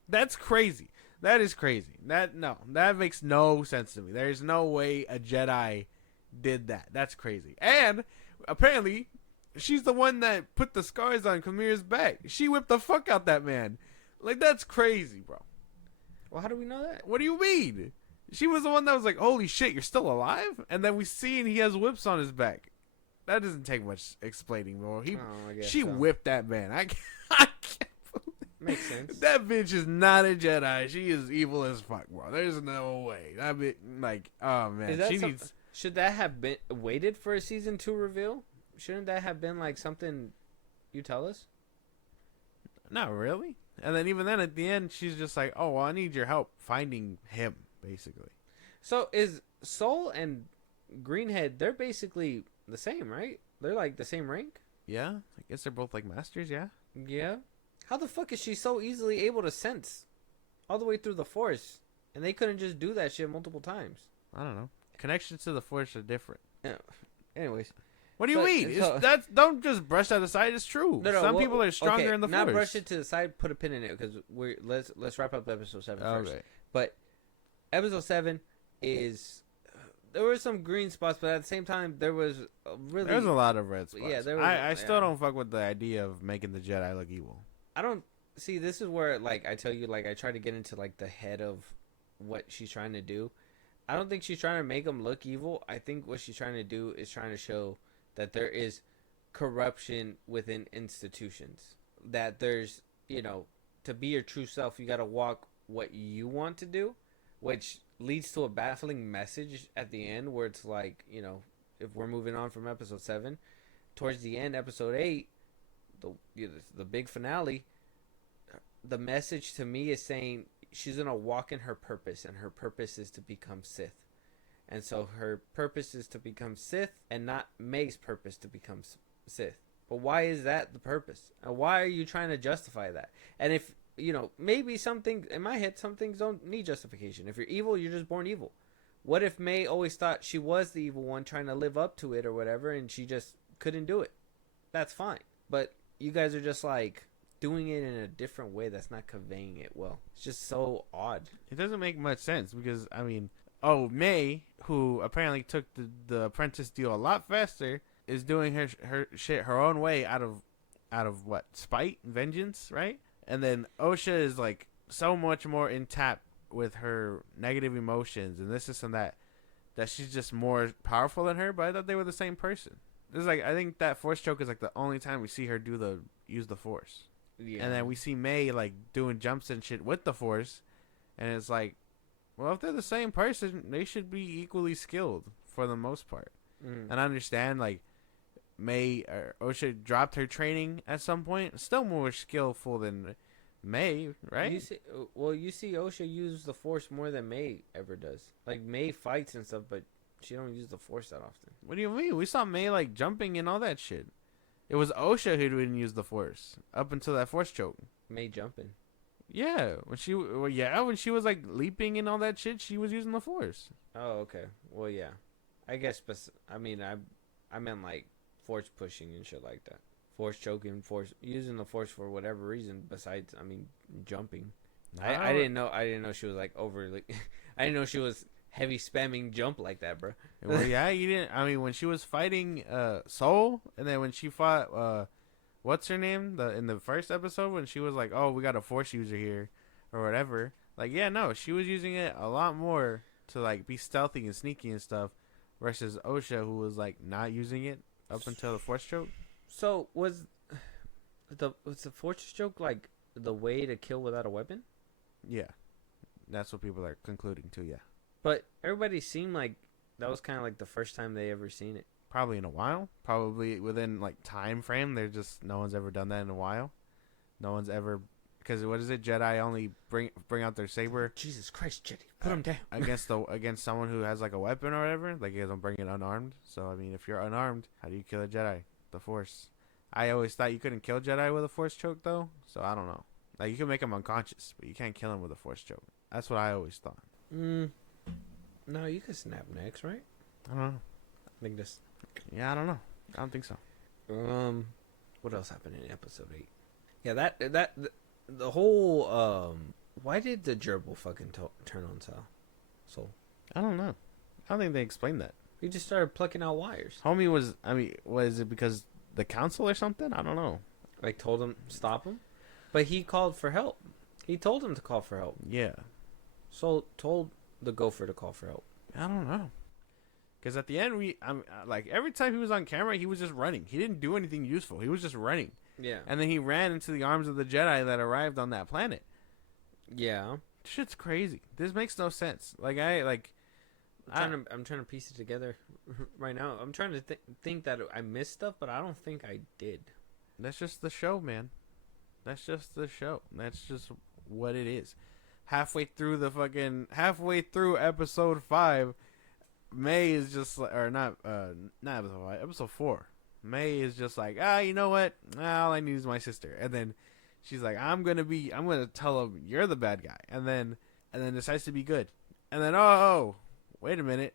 That's crazy. That is crazy. That makes no sense to me. There's no way a Jedi did that. That's crazy. And apparently, she's the one that put the scars on Kamir's back. She whipped the fuck out that man. Like, that's crazy, bro. Well, how do we know that? What do you mean? She was the one that was like, holy shit, you're still alive? And then we see and he has whips on his back. That doesn't take much explaining, bro. She whipped that man. I can't believe it. Makes sense. That bitch is not a Jedi. She is evil as fuck, bro. There's no way. That bitch, like, oh man. Should that have been waited for a season 2 reveal? Shouldn't that have been like something you tell us? Not really. And then even then at the end, she's just like, oh, well, I need your help finding him, basically. So is Soul and Greenhead, they're basically the same, right? They're like the same rank? Yeah. I guess they're both like masters, yeah? Yeah. How the fuck is she so easily able to sense all the way through the Force? And they couldn't just do that shit multiple times. I don't know. Connections to the Force are different. Yeah. Anyways. What do you mean? Don't just brush that aside. It's true. Some people are stronger in the Force. Not brush it to the side. Put a pin in it because let's wrap up episode 7 first. Okay. But episode 7 is there were some green spots, but at the same time there was there's a lot of red spots. Yeah, I still don't fuck with the idea of making the Jedi look evil. I don't see. This is where like I tell you, like I try to get into like the head of what she's trying to do. I don't think she's trying to make them look evil. I think what she's trying to do is trying to show that there is corruption within institutions. That there's, to be your true self, you got to walk what you want to do, which leads to a baffling message at the end where it's like, if we're moving on from episode 7, towards the end, episode 8, the big finale, the message to me is saying she's going to walk in her purpose, and her purpose is to become Sith. And so her purpose is to become Sith and not May's purpose to become Sith. But why is that the purpose? And why are you trying to justify that? And if, maybe something, in my head, some things don't need justification. If you're evil, you're just born evil. What if May always thought she was the evil one trying to live up to it or whatever, and she just couldn't do it? That's fine. But you guys are just like doing it in a different way that's not conveying it well. It's just so odd. It doesn't make much sense because, May, who apparently took the apprentice deal a lot faster, is doing her shit her own way out of what? Spite? Vengeance, right? And then Osha is like so much more in tap with her negative emotions and this and that she's just more powerful than her, but I thought they were the same person. It's like, I think that Force choke is like the only time we see her use the Force. Yeah. And then we see May like doing jumps and shit with the Force, and it's like, well, if they're the same person, they should be equally skilled for the most part. And I understand, like, May or Osha dropped her training at some point, still more skillful than May, right? You see Osha use the Force more than May ever does. Like, May fights and stuff, but she don't use the Force that often. What do you mean? We saw May like jumping and all that shit. It was Osha who didn't use the Force up until that Force choke. May jumping. Yeah, when she was like leaping and all that shit, she was using the Force. Oh, okay. Well, yeah. I guess, but I mean, I meant like Force pushing and shit like that. Force choking, Force using the Force for whatever reason besides, I mean, jumping. I didn't know she was like overly. I didn't know she was heavy spamming jump like that, bro. Well, yeah, you didn't. I mean, when she was fighting Soul, and then when she fought what's her name? In the first episode when she was like, "Oh, we got a Force user here," or whatever. Like, yeah, no, she was using it a lot more to like be stealthy and sneaky and stuff, versus Osha, who was like not using it up until the Force choke. So was the Force choke like the way to kill without a weapon? Yeah, that's what people are concluding too. Yeah, but everybody seemed like that was kind of like the first time they ever seen it. Probably in a while. Probably within like time frame. They're just no one's ever done that in a while. No one's ever, because what is it? Jedi only bring out their saber. Jesus Christ, Jedi, put them down against someone who has like a weapon or whatever. Like you don't bring it unarmed. So I mean, if you're unarmed, how do you kill a Jedi? The Force. I always thought you couldn't kill Jedi with a Force choke though. So I don't know. Like you can make them unconscious, but you can't kill them with a Force choke. That's what I always thought. No, you could snap necks, right? I don't know. I think this. Yeah, I don't know. I don't think so. What else happened in episode 8? Yeah, the whole why did the gerbil fucking turn on Soul? I don't know. I don't think they explained that. He just started plucking out wires. Homie was it because the council or something? I don't know. Like told him stop him, but he called for help. He told him to call for help. Yeah. Soul told the gopher to call for help. I don't know. Because at the end, like every time he was on camera, he was just running. He didn't do anything useful. He was just running. Yeah. And then he ran into the arms of the Jedi that arrived on that planet. Yeah. Shit's crazy. This makes no sense. Like I'm trying to piece it together right now. I'm trying to think that I missed stuff, but I don't think I did. That's just the show, man. That's just the show. That's just what it is. Halfway through episode 5, May is just like, or not episode 5, episode 4. May is just like, you know what? All I need is my sister. And then she's like, I'm gonna tell him you're the bad guy. And then decides to be good. And then wait a minute,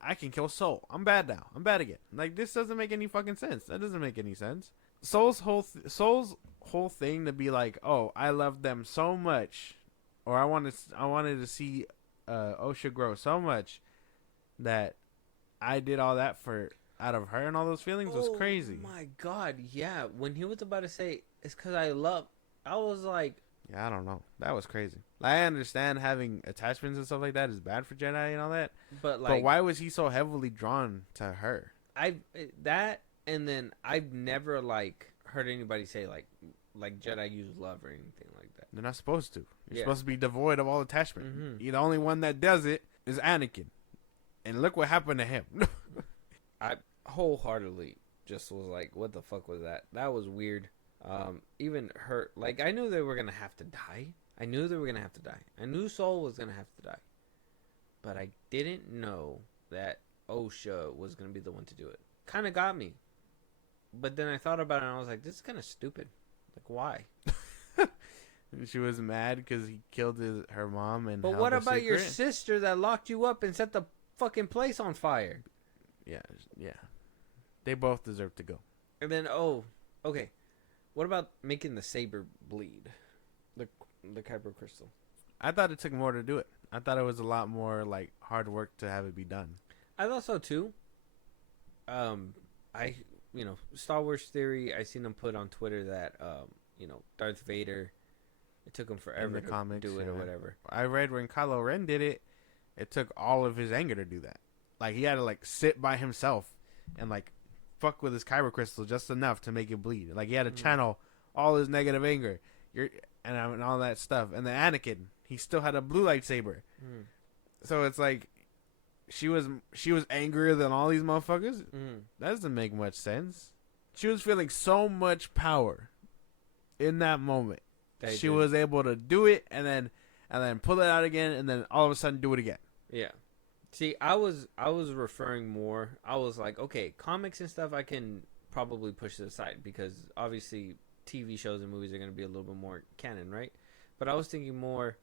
I can kill Soul. I'm bad now. I'm bad again. Like this doesn't make any fucking sense. That doesn't make any sense. Soul's whole thing to be like, oh, I love them so much, or I wanted to see Osha grow so much that I did all that out of her and all those feelings was crazy. Oh my god, yeah. When he was about to say it's because I was like, yeah, I don't know. That was crazy. I understand having attachments and stuff like that is bad for Jedi and all that, but why was he so heavily drawn to her? And then I've never like heard anybody say like Jedi use love or anything like that. They're not supposed to. You're supposed to be devoid of all attachment. Mm-hmm. The only one that does it is Anakin, and look what happened to him. I wholeheartedly just was like, what the fuck was that? That was weird. Even her, like, I knew they were gonna have to die. I knew Soul was gonna have to die, but I didn't know that Osha was gonna be the one to do it. Kind of got me. But then I thought about it and I was like, this is kind of stupid. Like, why? She was mad because he killed her mom and. But what about your sister that locked you up and set the fucking place on fire? Yeah. They both deserve to go. And then, okay. What about making the saber bleed? The kyber crystal. I thought it took more to do it. I thought it was a lot more like hard work to have it be done. I thought so too. Star Wars theory, I seen them put on Twitter that Darth Vader, it took him forever to do it or whatever. I read when Kylo Ren did it, it took all of his anger to do that. Like he had to like sit by himself and like fuck with his kyber crystal just enough to make it bleed. Like he had to channel all his negative anger, and all that stuff. And then Anakin, he still had a blue lightsaber. So it's like she was angrier than all these motherfuckers. That doesn't make much sense. She was feeling so much power in that moment. She was able to do it and then pull it out again and then all of a sudden do it again. Yeah. See, I was referring more. I was like, okay, comics and stuff I can probably push to the side because obviously TV shows and movies are going to be a little bit more canon, right? But I was thinking more.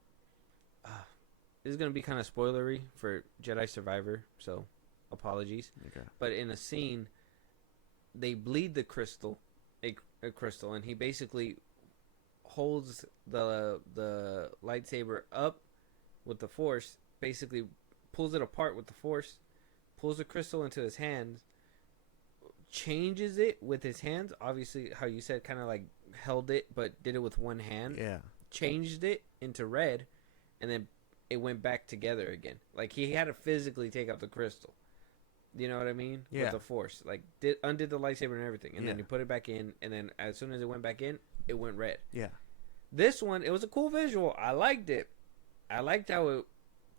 This is going to be kind of spoilery for Jedi Survivor, so apologies. Okay. But in a scene, they bleed the crystal, a crystal, and he basically holds the lightsaber up with the Force, basically pulls it apart with the Force, pulls the crystal into his hands, changes it with his hands. Obviously, how you said, kind of like held it, but did it with one hand. Yeah. Changed it into red, and then it went back together again. Like he had to physically take out the crystal. You know what I mean? Yeah. With the Force, like undid the lightsaber and everything, and then he put it back in, and then as soon as it went back in, it went red. Yeah. This one, it was a cool visual. I liked it. I liked how it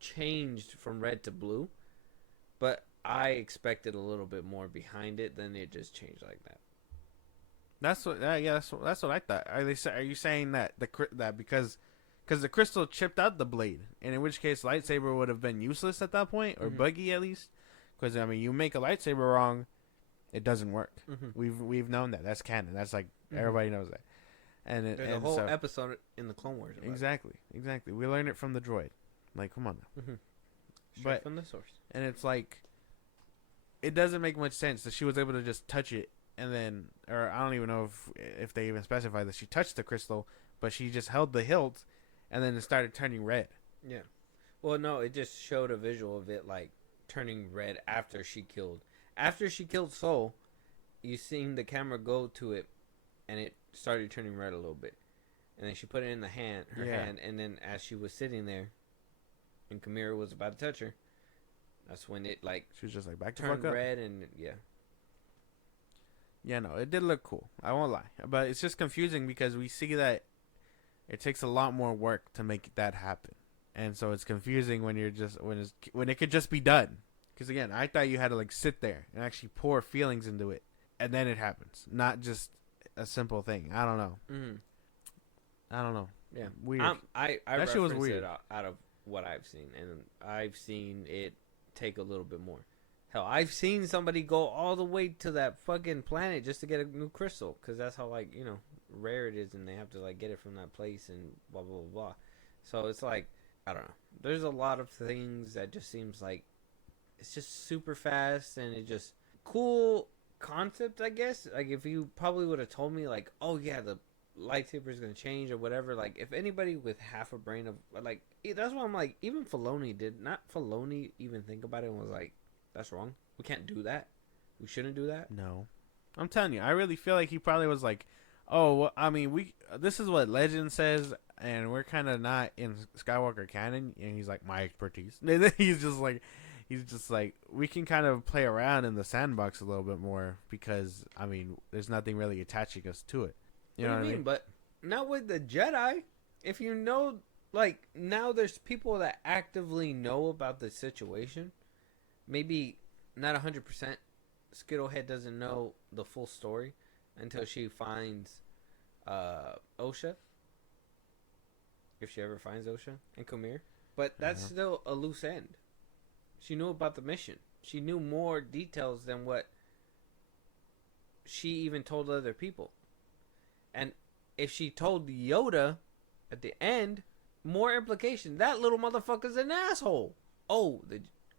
changed from red to blue, but I expected a little bit more behind it than it just changed like that. That's what. That's what I thought. Are you saying that that because the crystal chipped out the blade, and in which case lightsaber would have been useless at that point, or buggy at least? Because I mean, you make a lightsaber wrong, it doesn't work. We've known that. That's canon. That's like everybody knows that. And there's a whole episode in the Clone Wars. Exactly. We learned it from the droid. Like, come on now. Straight from the source. And it's like, it doesn't make much sense that she was able to just touch it, and then, or I don't even know if they even specify that she touched the crystal, but she just held the hilt, and then it started turning red. Yeah. Well, no, it just showed a visual of it like turning red after she killed Soul. You seen the camera go to it, and it started turning red a little bit, and then she put it in her hand, and then as she was sitting there, and Kamira was about to touch her, that's when it like she was just like back to turned fuck up. red, and yeah, no, it did look cool. I won't lie, but it's just confusing because we see that it takes a lot more work to make that happen, and so it's confusing when when it could just be done. Because again, I thought you had to like sit there and actually pour feelings into it, and then it happens, not just a simple thing. I don't know. I don't know. Yeah, weird. I that shit was weird. it out of what I've seen, and I've seen it take a little bit more. Hell, I've seen somebody go all the way to that fucking planet just to get a new crystal, because that's how like rare it is, and they have to like get it from that place and blah blah blah blah. So it's like, I don't know. There's a lot of things that just seems like it's just super fast, and it just cool concept, I guess. Like if you probably would have told me like, oh yeah, the lightsaber is gonna change or whatever, like if anybody with half a brain of like, that's why I'm like, even Filoni even think about it and was like, that's wrong, we can't do that, we shouldn't do that. No, I'm telling you, I really feel like he probably was like, oh well, I mean, this is what legend says, and we're kind of not in Skywalker canon, and he's like, my expertise. And then he's just like, we can kind of play around in the sandbox a little bit more, because I mean, there's nothing really attaching us to it. You know what I mean? But not with the Jedi. If you know, like, now there's people that actively know about the situation. Maybe not 100%. Skittlehead doesn't know the full story until she finds Osha. If she ever finds Osha and Kumir. But that's still a loose end. She knew about the mission. She knew more details than what she even told other people. And if she told Yoda at the end, more implication. That little motherfucker's an asshole. Oh,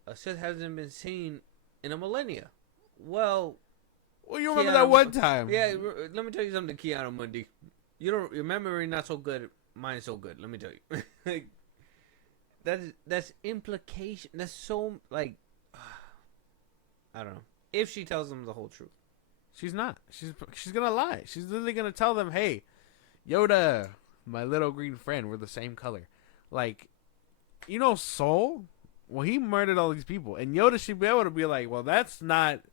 a Sith hasn't been seen in a millennia. Well, you remember that one time? Yeah, let me tell you something, Keanu Mundi. Your memory not so good. Mine is so good. Let me tell you. Like, that's implication. That's so like, I don't know. If she tells them the whole truth. She's not. She's gonna lie. She's literally gonna tell them, "Hey, Yoda, my little green friend, we're the same color." Like, Soul. Well, he murdered all these people, and Yoda should be able to be like, "Well, that's not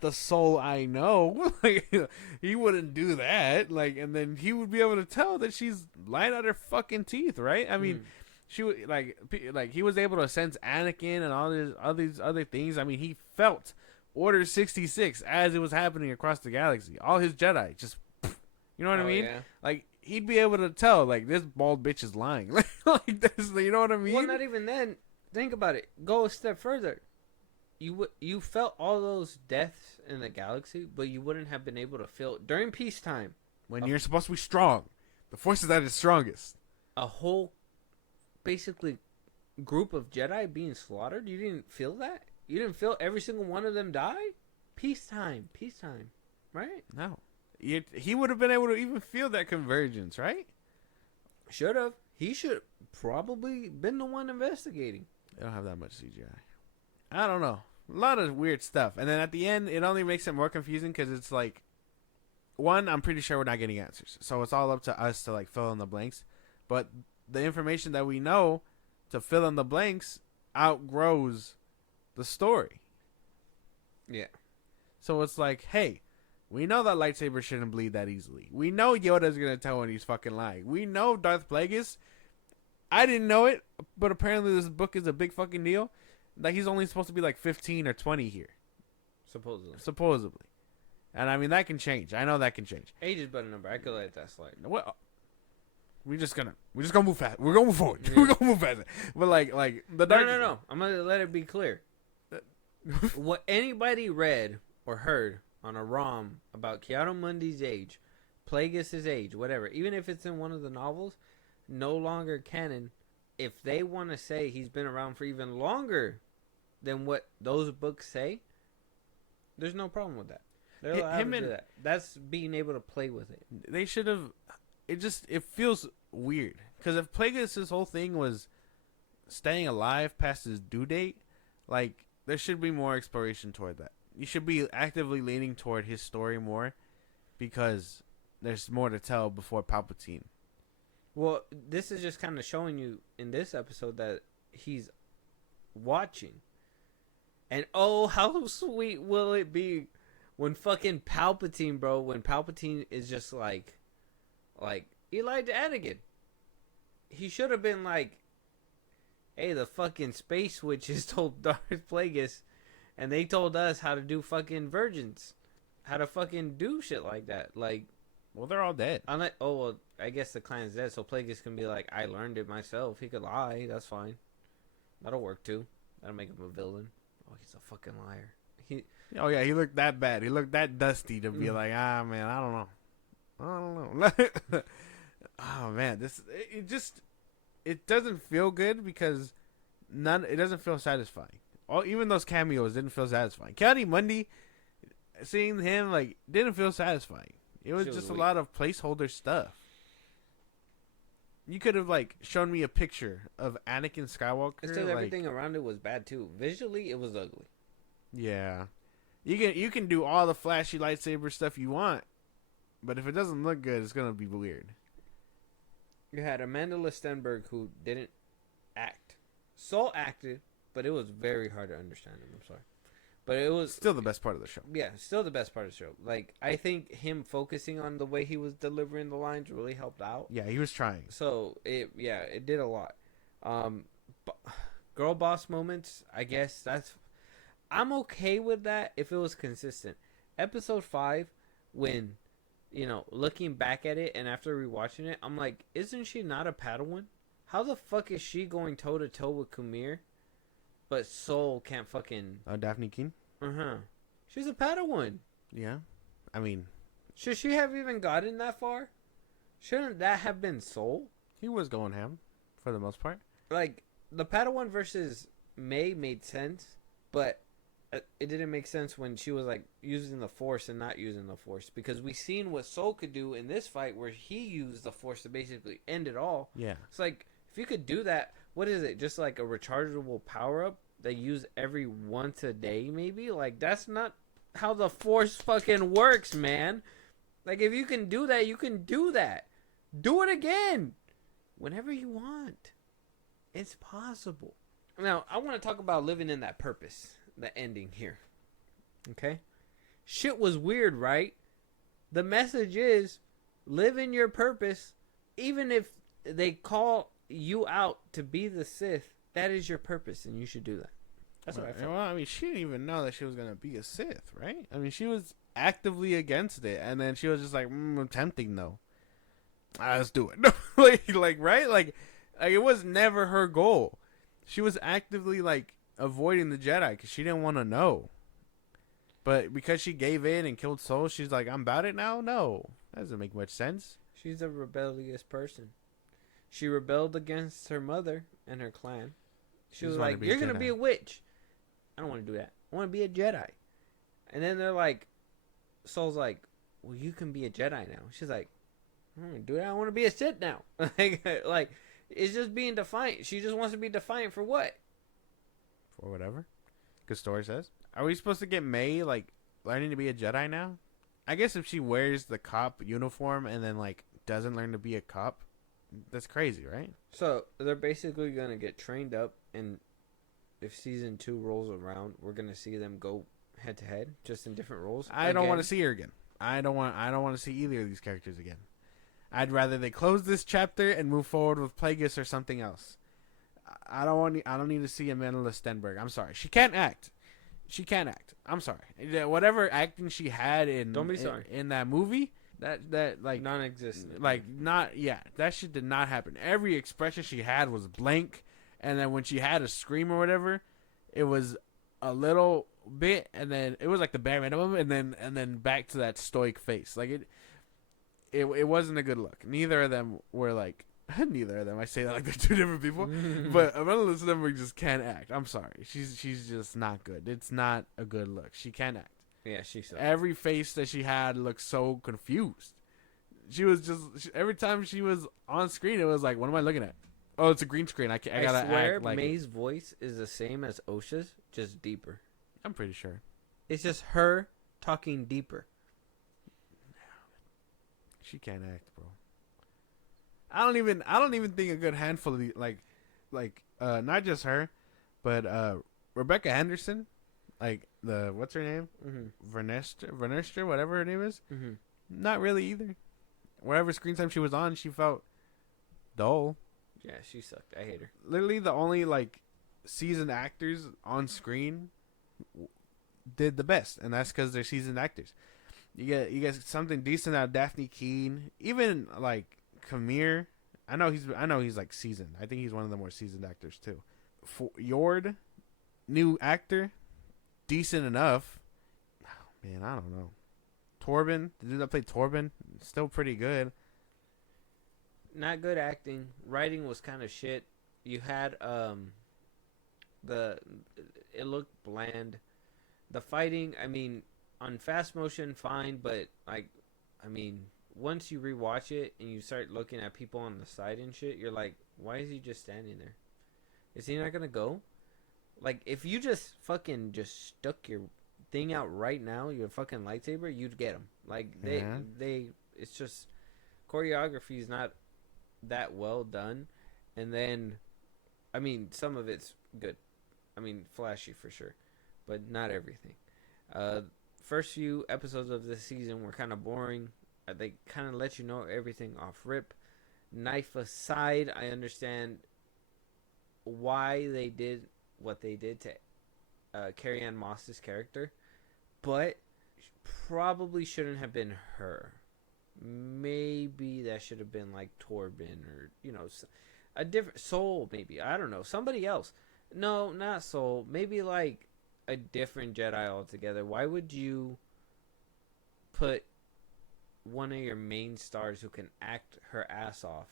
the Soul I know." Like, he wouldn't do that. Like, and then he would be able to tell that she's lying out her fucking teeth, right? I mean, she would like he was able to sense Anakin and all these other things. I mean, he felt Order 66 as it was happening across the galaxy. All his Jedi just, you know what I mean? Yeah. Like, he'd be able to tell, like, this bald bitch is lying. Like this, you know what I mean? Well, not even then. think about it. Go a step further. You felt all those deaths in the galaxy, but you wouldn't have been able to feel during peacetime When you're supposed to be strong, the Force is at its strongest. a whole basically group of Jedi being slaughtered. You didn't feel that. You didn't feel every single one of them die. Peacetime, right? No, he would have been able to even feel that convergence, right? Should have. He should probably been the one investigating. They don't have that much CGI. I don't know. A lot of weird stuff. And then at the end, it only makes it more confusing because it's like, one, I'm pretty sure we're not getting answers. So it's all up to us to like fill in the blanks. But the information that we know to fill in the blanks outgrows the story. Yeah. So it's like, hey, we know that lightsabers shouldn't bleed that easily. We know Yoda's going to tell when he's fucking lying. We know Darth Plagueis. I didn't know it, but apparently this book is a big fucking deal. Like, he's only supposed to be like 15 or 20 here. Supposedly. And I mean, that can change. I know that can change. Age is but a number. I could let that slide. Well, we're just gonna move fast. We're gonna move forward. Yeah. We're gonna move fast. But like the dark. No. I'm gonna let it be clear. What anybody read or heard on a ROM about Ki-Adi-Mundi's age, Plagueis' age, whatever, even if it's in one of the novels, no longer canon. If they want to say he's been around for even longer than what those books say, there's no problem with that. They're allowed to do that. That's being able to play with it. They should have. It feels weird because if Plagueis' whole thing was staying alive past his due date, like there should be more exploration toward that. You should be actively leaning toward his story more because there's more to tell before Palpatine. Well, this is just kind of showing you in this episode that he's watching. And oh, how sweet will it be when fucking Palpatine, bro, when Palpatine is just like Eli to Anakin. He should have been like, hey, the fucking space witches told Darth Plagueis, and they told us how to do fucking virgins. How to fucking do shit like that. Like, well, they're all dead. Well, I guess the clan's dead, so Plagueis can be like, I learned it myself. He could lie. That's fine. That'll work too. That'll make him a villain. Oh, he's a fucking liar. Oh yeah, he looked that bad. He looked that dusty to be like, man, I don't know. Oh man, it doesn't feel good because it doesn't feel satisfying. Even those cameos didn't feel satisfying. Ki-Adi-Mundi, seeing him like didn't feel satisfying. It was just a lot of placeholder stuff. You could have like shown me a picture of Anakin Skywalker. Instead, everything around it was bad too. Visually, it was ugly. Yeah, you can do all the flashy lightsaber stuff you want, but if it doesn't look good, it's gonna be weird. You had Amanda Stenberg who didn't act. Saul acted, but it was very hard to understand him. I'm sorry. But it was still the best part of the show. Yeah, still the best part of the show. Like, I think him focusing on the way he was delivering the lines really helped out. Yeah, he was trying. So, it did a lot. Girl boss moments, I guess I'm okay with that if it was consistent. Episode 5, when, looking back at it and after rewatching it, I'm like, isn't she not a Padawan? How the fuck is she going toe-to-toe with Kumir? But Soul can't fucking... Daphne Keane? Uh-huh. She's a Padawan. Yeah. I mean... Should she have even gotten that far? Shouldn't that have been Soul? He was going ham, for the most part. Like, the Padawan versus May made sense, but it didn't make sense when she was, like, using the Force and not using the Force. Because we seen what Soul could do in this fight where he used the Force to basically end it all. Yeah. It's like, if you could do that... What is it? Just like a rechargeable power-up they use every once a day, maybe? Like, that's not how the Force fucking works, man. Like, if you can do that, you can do that. Do it again. Whenever you want. It's possible. Now, I want to talk about living in that purpose. The ending here. Okay? Shit was weird, right? The message is, live in your purpose, even if they call... you out to be the Sith, that is your purpose, and you should do that. That's what I felt. Well, I mean, she didn't even know that she was going to be a Sith, right? I mean, she was actively against it, and then she was just like, tempting, though. Let's do it. like, right? Like, it was never her goal. She was actively like avoiding the Jedi because she didn't want to know. But because she gave in and killed Soul, she's like, I'm about it now? No. That doesn't make much sense. She's a rebellious person. She rebelled against her mother and her clan. She was like, you're going to be a witch. I don't want to do that. I want to be a Jedi. And then they're like, Soul's like, well, you can be a Jedi now. She's like, I don't want to do that. I want to be a Sith now. like, it's just being defiant. She just wants to be defiant for what? For whatever. Good story says. Are we supposed to get May, like, learning to be a Jedi now? I guess if she wears the cop uniform and then, like, doesn't learn to be a cop, that's crazy, right? So, they're basically going to get trained up, and if season 2 rolls around, we're going to see them go head to head, just in different roles. I don't want to see her again. I don't want to see either of these characters again. I'd rather they close this chapter and move forward with Plagueis or something else. I don't need to see Amanda Stenberg. I'm sorry. She can't act. I'm sorry. Whatever acting she had in that movie, that like non-existent. Like that shit did not happen. Every expression she had was blank, and then when she had a scream or whatever, it was a little bit, and then it was like the bare minimum, and then back to that stoic face. Like it wasn't a good look. Neither of them were like. Neither of them. I say that like they're two different people. But Amanda Stenberg just can't act. I'm sorry. She's just not good. It's not a good look. She can't act. Yeah, she sucks. Every face that she had looked so confused. She was just every time she was on screen, it was like, what am I looking at? Oh, it's a green screen. I gotta swear act like May's voice is the same as Osha's, just deeper. I'm pretty sure. It's just her talking deeper. She can't act, bro. I don't even think a good handful of like not just her, but Rebecca Henderson, like what's her name? Vernestra, whatever her name is. Mm-hmm. Not really either. Whatever screen time she was on, she felt dull. Yeah, she sucked. I hate her. Literally, the only like seasoned actors on screen did the best, and that's because they're seasoned actors. You get something decent out of Daphne Keane, even like. Kamir, I know he's like seasoned. I think he's one of the more seasoned actors too. Yord, new actor, decent enough. Oh, man, I don't know. Torben, the dude that played Torben, still pretty good. Not good acting. Writing was kind of shit. You had it looked bland. The fighting, I mean, on fast motion, fine, but like, I mean. Once you rewatch it and you start looking at people on the side and shit, you're like, why is he just standing there? Is he not gonna go? Like, if you just fucking just stuck your thing out right now, your fucking lightsaber, you'd get him. Like, it's just, choreography is not that well done. And then, I mean, some of it's good. I mean, flashy for sure, but not everything. First few episodes of this season were kind of boring. They kind of let you know everything off rip. Knife aside, I understand why they did what they did to Carrie Ann Moss's character, but probably shouldn't have been her. Maybe that should have been like Torben or, you know, a different Soul, maybe. I don't know. Somebody else. No, not Soul. Maybe like a different Jedi altogether. Why would you put one of your main stars who can act her ass off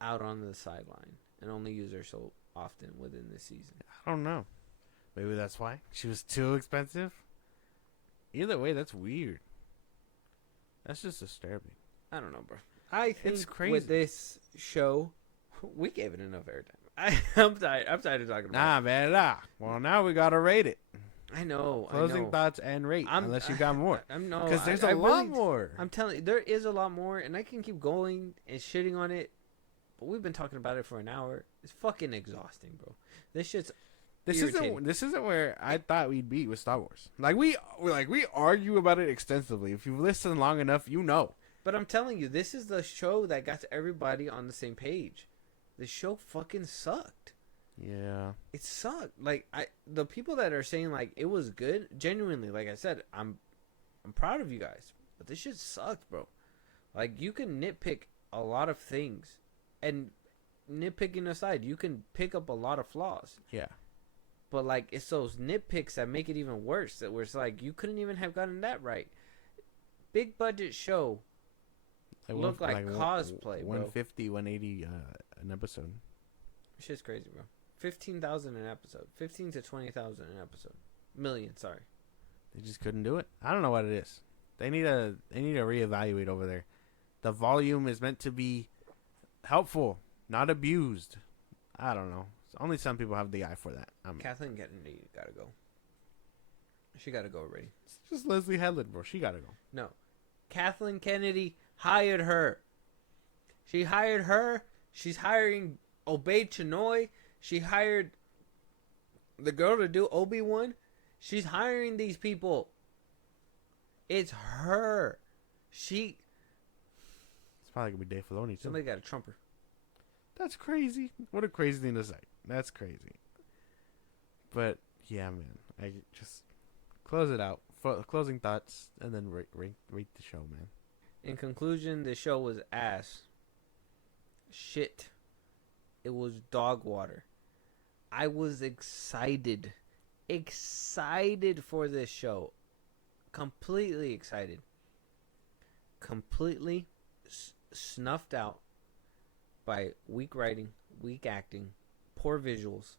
out on the sideline and only use her so often within this season? I don't know. Maybe that's why. She was too expensive. Either way, that's weird. That's just disturbing. I don't know, bro. I think it's crazy. With this show, we gave it enough airtime. I'm tired of talking about it. Nah, man, nah. Well, now we gotta rate it. I know. Closing thoughts and rate, unless you got more. Because there's a lot more. I'm telling you, there is a lot more, and I can keep going and shitting on it, but we've been talking about it for an hour. It's fucking exhausting, bro. This shit's irritating. This isn't where I thought we'd be with Star Wars. We argue about it extensively. If you've listened long enough, you know. But I'm telling you, this is the show that got everybody on the same page. The show fucking sucked. Yeah. It sucked. Like, the people that are saying like it was good, genuinely, like I said, I'm proud of you guys. But this shit sucked, bro. Like, you can nitpick a lot of things and nitpicking aside, you can pick up a lot of flaws. Yeah. But like, it's those nitpicks that make it even worse. That where it's like you couldn't even have gotten that right. Big budget show. Look like cosplay, 150, 180 an episode. Shit's crazy, bro. 15,000 an episode. 15 to 20,000 an episode. Million, sorry. They just couldn't do it. I don't know what it is. They need to reevaluate over there. The volume is meant to be helpful, not abused. I don't know. Only some people have the eye for that. Kathleen Kennedy gotta go. She gotta go already. It's just Leslie Headland, bro. She gotta go. No. Kathleen Kennedy hired her. She hired her. She's hiring Obey Chinoy. She hired the girl to do Obi-Wan. She's hiring these people. It's her. It's probably gonna be Dave Filoni too. Somebody got to trump her. That's crazy. What a crazy thing to say. That's crazy. But yeah, man. I just close it out. Closing thoughts, and then rate the show, man. In conclusion, the show was ass. Shit. It was dog water. I was excited for this show. Completely excited. Completely snuffed out by weak writing, weak acting, poor visuals,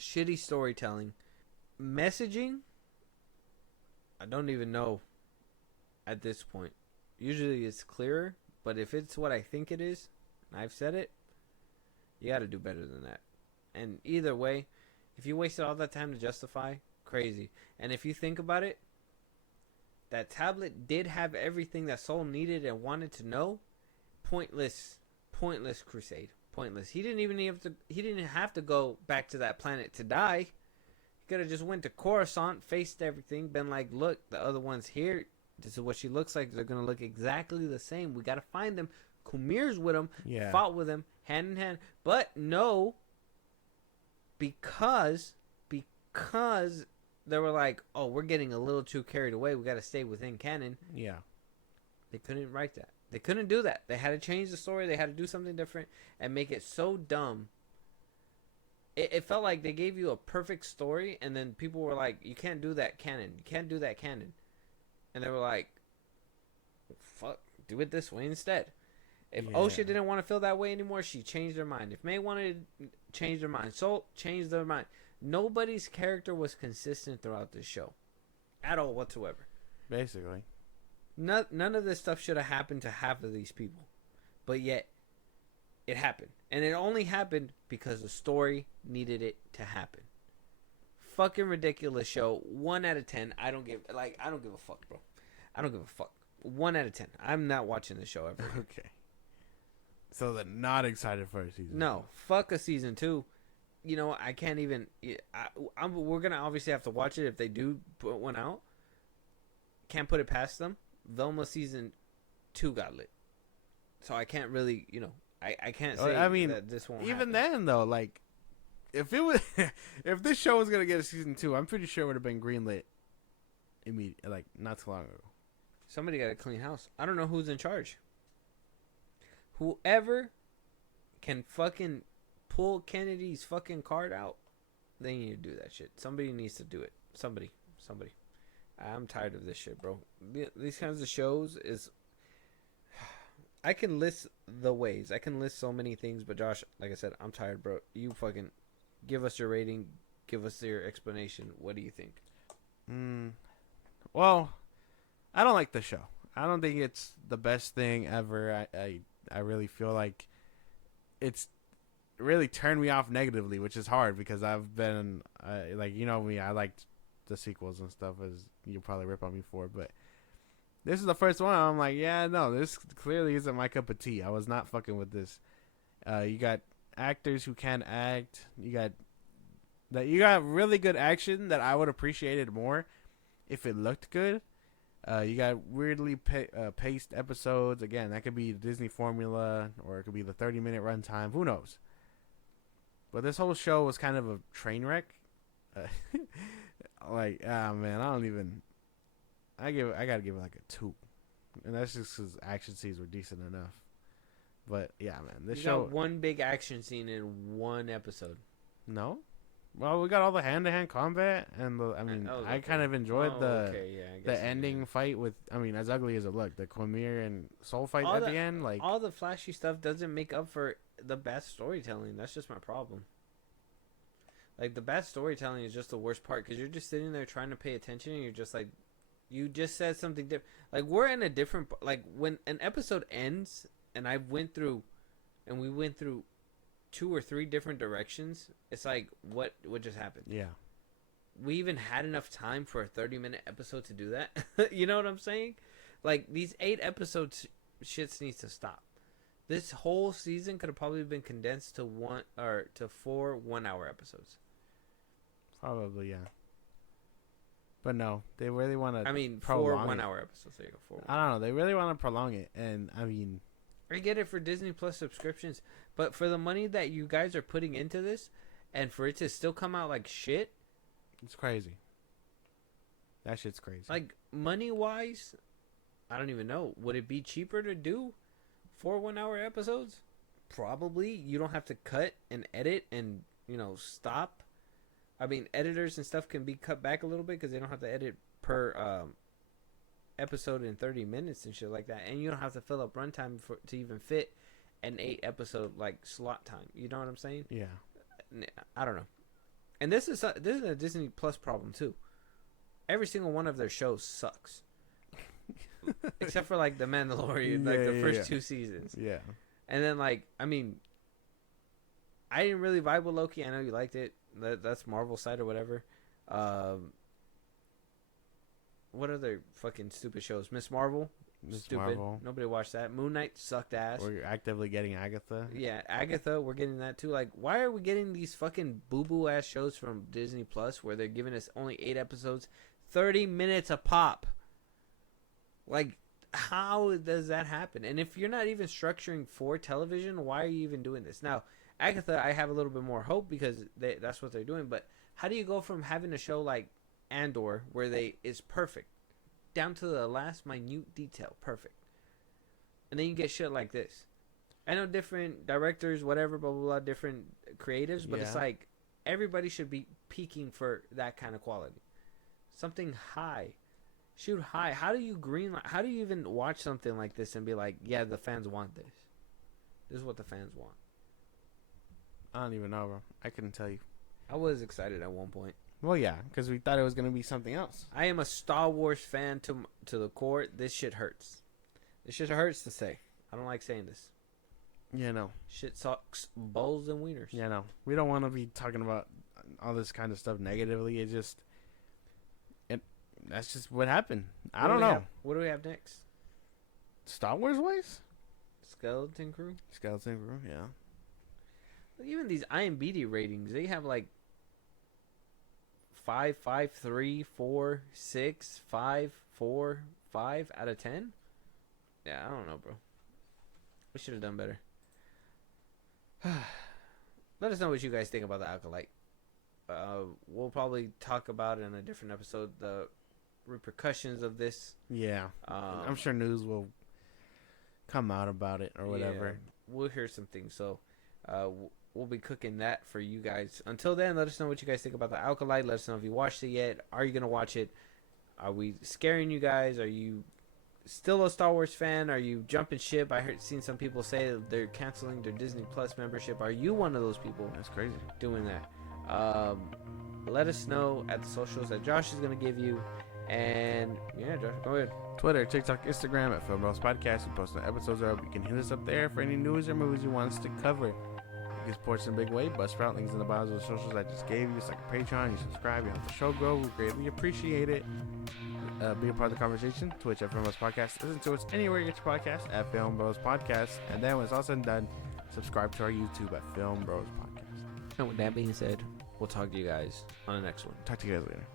shitty storytelling, messaging. I don't even know at this point. Usually it's clearer, but if it's what I think it is, and I've said it, you got to do better than that. And either way, if you wasted all that time to justify, crazy. And if you think about it, that tablet did have everything that Soul needed and wanted to know. Pointless crusade. Pointless. He didn't have to go back to that planet to die. He could have just went to Coruscant, faced everything, been like, look, the other one's here. This is what she looks like. They're going to look exactly the same. We got to find them. Kumir's with him. Yeah. Fought with him hand in hand. But no, because they were like, oh, we're getting a little too carried away. We got to stay within canon. Yeah. They couldn't write that. They couldn't do that. They had to change the story. They had to do something different and make it so dumb. It felt like they gave you a perfect story, and then people were like, you can't do that canon. You can't do that canon. And they were like, fuck, do it this way instead. If Osha didn't want to feel that way anymore, she changed her mind. If May wanted to change their mind, Soul changed their mind. Nobody's character was consistent throughout this show. At all whatsoever. Basically. None of this stuff should have happened to half of these people. But yet, it happened. And it only happened because the story needed it to happen. Fucking ridiculous show. 1 out of 10. I don't give a fuck, bro. I don't give a fuck. 1 out of 10. I'm not watching the show ever. Okay. So they're not excited for a season. No. Fuck a season 2. You know, I can't even... we're going to obviously have to watch it if they do put one out. Can't put it past them. Velma season 2 got lit. So I can't really, I can't say that this won't even happen. then, though, like, if it was... if this show was going to get a season 2, I'm pretty sure it would have been greenlit immediately, like, not too long ago. Somebody got to clean house. I don't know who's in charge. Whoever can fucking pull Kennedy's fucking card out, they need to do that shit. Somebody needs to do it. Somebody. I'm tired of this shit, bro. These kinds of shows is... I can list the ways. I can list so many things, but Josh, like I said, I'm tired, bro. You fucking give us your rating. Give us your explanation. What do you think? Well, I don't like the show. I don't think it's the best thing ever. I really feel like it's really turned me off negatively, which is hard because I've been like, you know me, I liked the sequels and stuff, as you probably rip on me for, but this is the first one I'm like, yeah, no, this clearly isn't my cup of tea. I was not fucking with this. You got actors who can act. You got really good action that I would appreciate it more if it looked good. You got weirdly paced episodes. Again, that could be the Disney formula, or it could be the 30-minute runtime. Who knows? But this whole show was kind of a train wreck. Man, I gotta give it like a 2, and that's just because action scenes were decent enough. But yeah, man, this you show. got one big action scene in one episode. No. Well, we got all the hand-to-hand combat, and I kind of enjoyed the ending fight with. I mean, as ugly as it looked, the Quamir and Soul fight at the end, like all the flashy stuff doesn't make up for the bad storytelling. That's just my problem. Like the bad storytelling is just the worst part because you're just sitting there trying to pay attention, and you're just like, you just said something different. Like we're in a different. Like when an episode ends, and we went through 2 or 3 different directions. It's like what just happened? Yeah. We even had enough time for a 30-minute episode to do that. You know what I'm saying? Like these 8 episodes, shits needs to stop. This whole season could have probably been condensed to 4 1-hour episodes. Probably, yeah. But no, they really want to. I mean, 4 1-hour episodes. There you go. 4. I don't know. They really want to prolong it, and I mean, I get it for Disney Plus subscriptions, but for the money that you guys are putting into this, and for it to still come out like shit, it's crazy. That shit's crazy. Like money wise, I don't even know. Would it be cheaper to do 4 1-hour episodes? Probably. You don't have to cut and edit and stop. I mean, editors and stuff can be cut back a little bit because they don't have to edit per episode in 30 minutes and shit like that, and you don't have to fill up runtime to even fit an 8 episode like slot time. You know what I'm saying? Yeah. I don't know. And this is a Disney Plus problem too. Every single one of their shows sucks, except for like The Mandalorian, like the first 2 seasons. Yeah. And then I mean, I didn't really vibe with Loki. I know you liked it. That's Marvel side or whatever. What other fucking stupid shows? Miss Marvel. Stupid. Marvel. Nobody watched that. Moon Knight sucked ass. We're actively getting Agatha. Yeah, Agatha. We're getting that too. Like, why are we getting these fucking boo boo ass shows from Disney Plus where they're giving us only 8 episodes, 30 minutes a pop? Like, how does that happen? And if you're not even structuring for television, why are you even doing this? Now, Agatha, I have a little bit more hope because that's what they're doing. But how do you go from having a show like Andor where is perfect down to the last minute detail, perfect, and then you get shit like this? I know different directors, whatever, blah blah blah, different creatives, but it's like everybody should be peaking for that kind of quality, something high. Shoot high. How do you How do you even watch something like this and be like, yeah, the fans want this? This is what the fans want. I don't even know, bro. I couldn't tell you. I was excited at one point. Well, yeah, because we thought it was going to be something else. I am a Star Wars fan to the core. This shit hurts. This shit hurts to say. I don't like saying this. Yeah, no. Shit sucks balls and wieners. Yeah, no. We don't want to be talking about all this kind of stuff negatively. That's just what happened. I don't know. What do we have next? Star Wars wise? Skeleton Crew? Skeleton Crew, yeah. Even these IMDb ratings, they have like 5, 5, 3, 4, 6, 5, 4, 5 out of 10. Yeah, I don't know, bro. We should have done better. Let us know what you guys think about the Acolyte. We'll probably talk about it in a different episode, the repercussions of this. Yeah. I'm sure news will come out about it or whatever. Yeah, we'll hear some things. So we'll be cooking that for you guys. Until then, let us know what you guys think about the Acolyte. Let us know if you watched it yet. Are you going to watch it? Are we scaring you guys? Are you still a Star Wars fan? Are you jumping ship? Seen some people say that they're canceling their Disney Plus membership. Are you one of those people? That's crazy. Doing that. Let us know at the socials that Josh is going to give you. And yeah, Josh, go ahead. Twitter, TikTok, Instagram at FIlmBros Podcast. We post when episodes are up. You can hit us up there for any news or movies you want us to cover. You can support us in a big way. Buzzsprout, links in the bios of the socials I just gave you. It's like a Patreon. You subscribe. You help the show grow. We greatly appreciate it. Be a part of the conversation. Twitch at FIlmBros Podcast. Listen to us anywhere you get your podcast at FIlmBros Podcast. And then when it's all said and done, subscribe to our YouTube at FIlmBros Podcast. And with that being said, we'll talk to you guys on the next one. Talk to you guys later.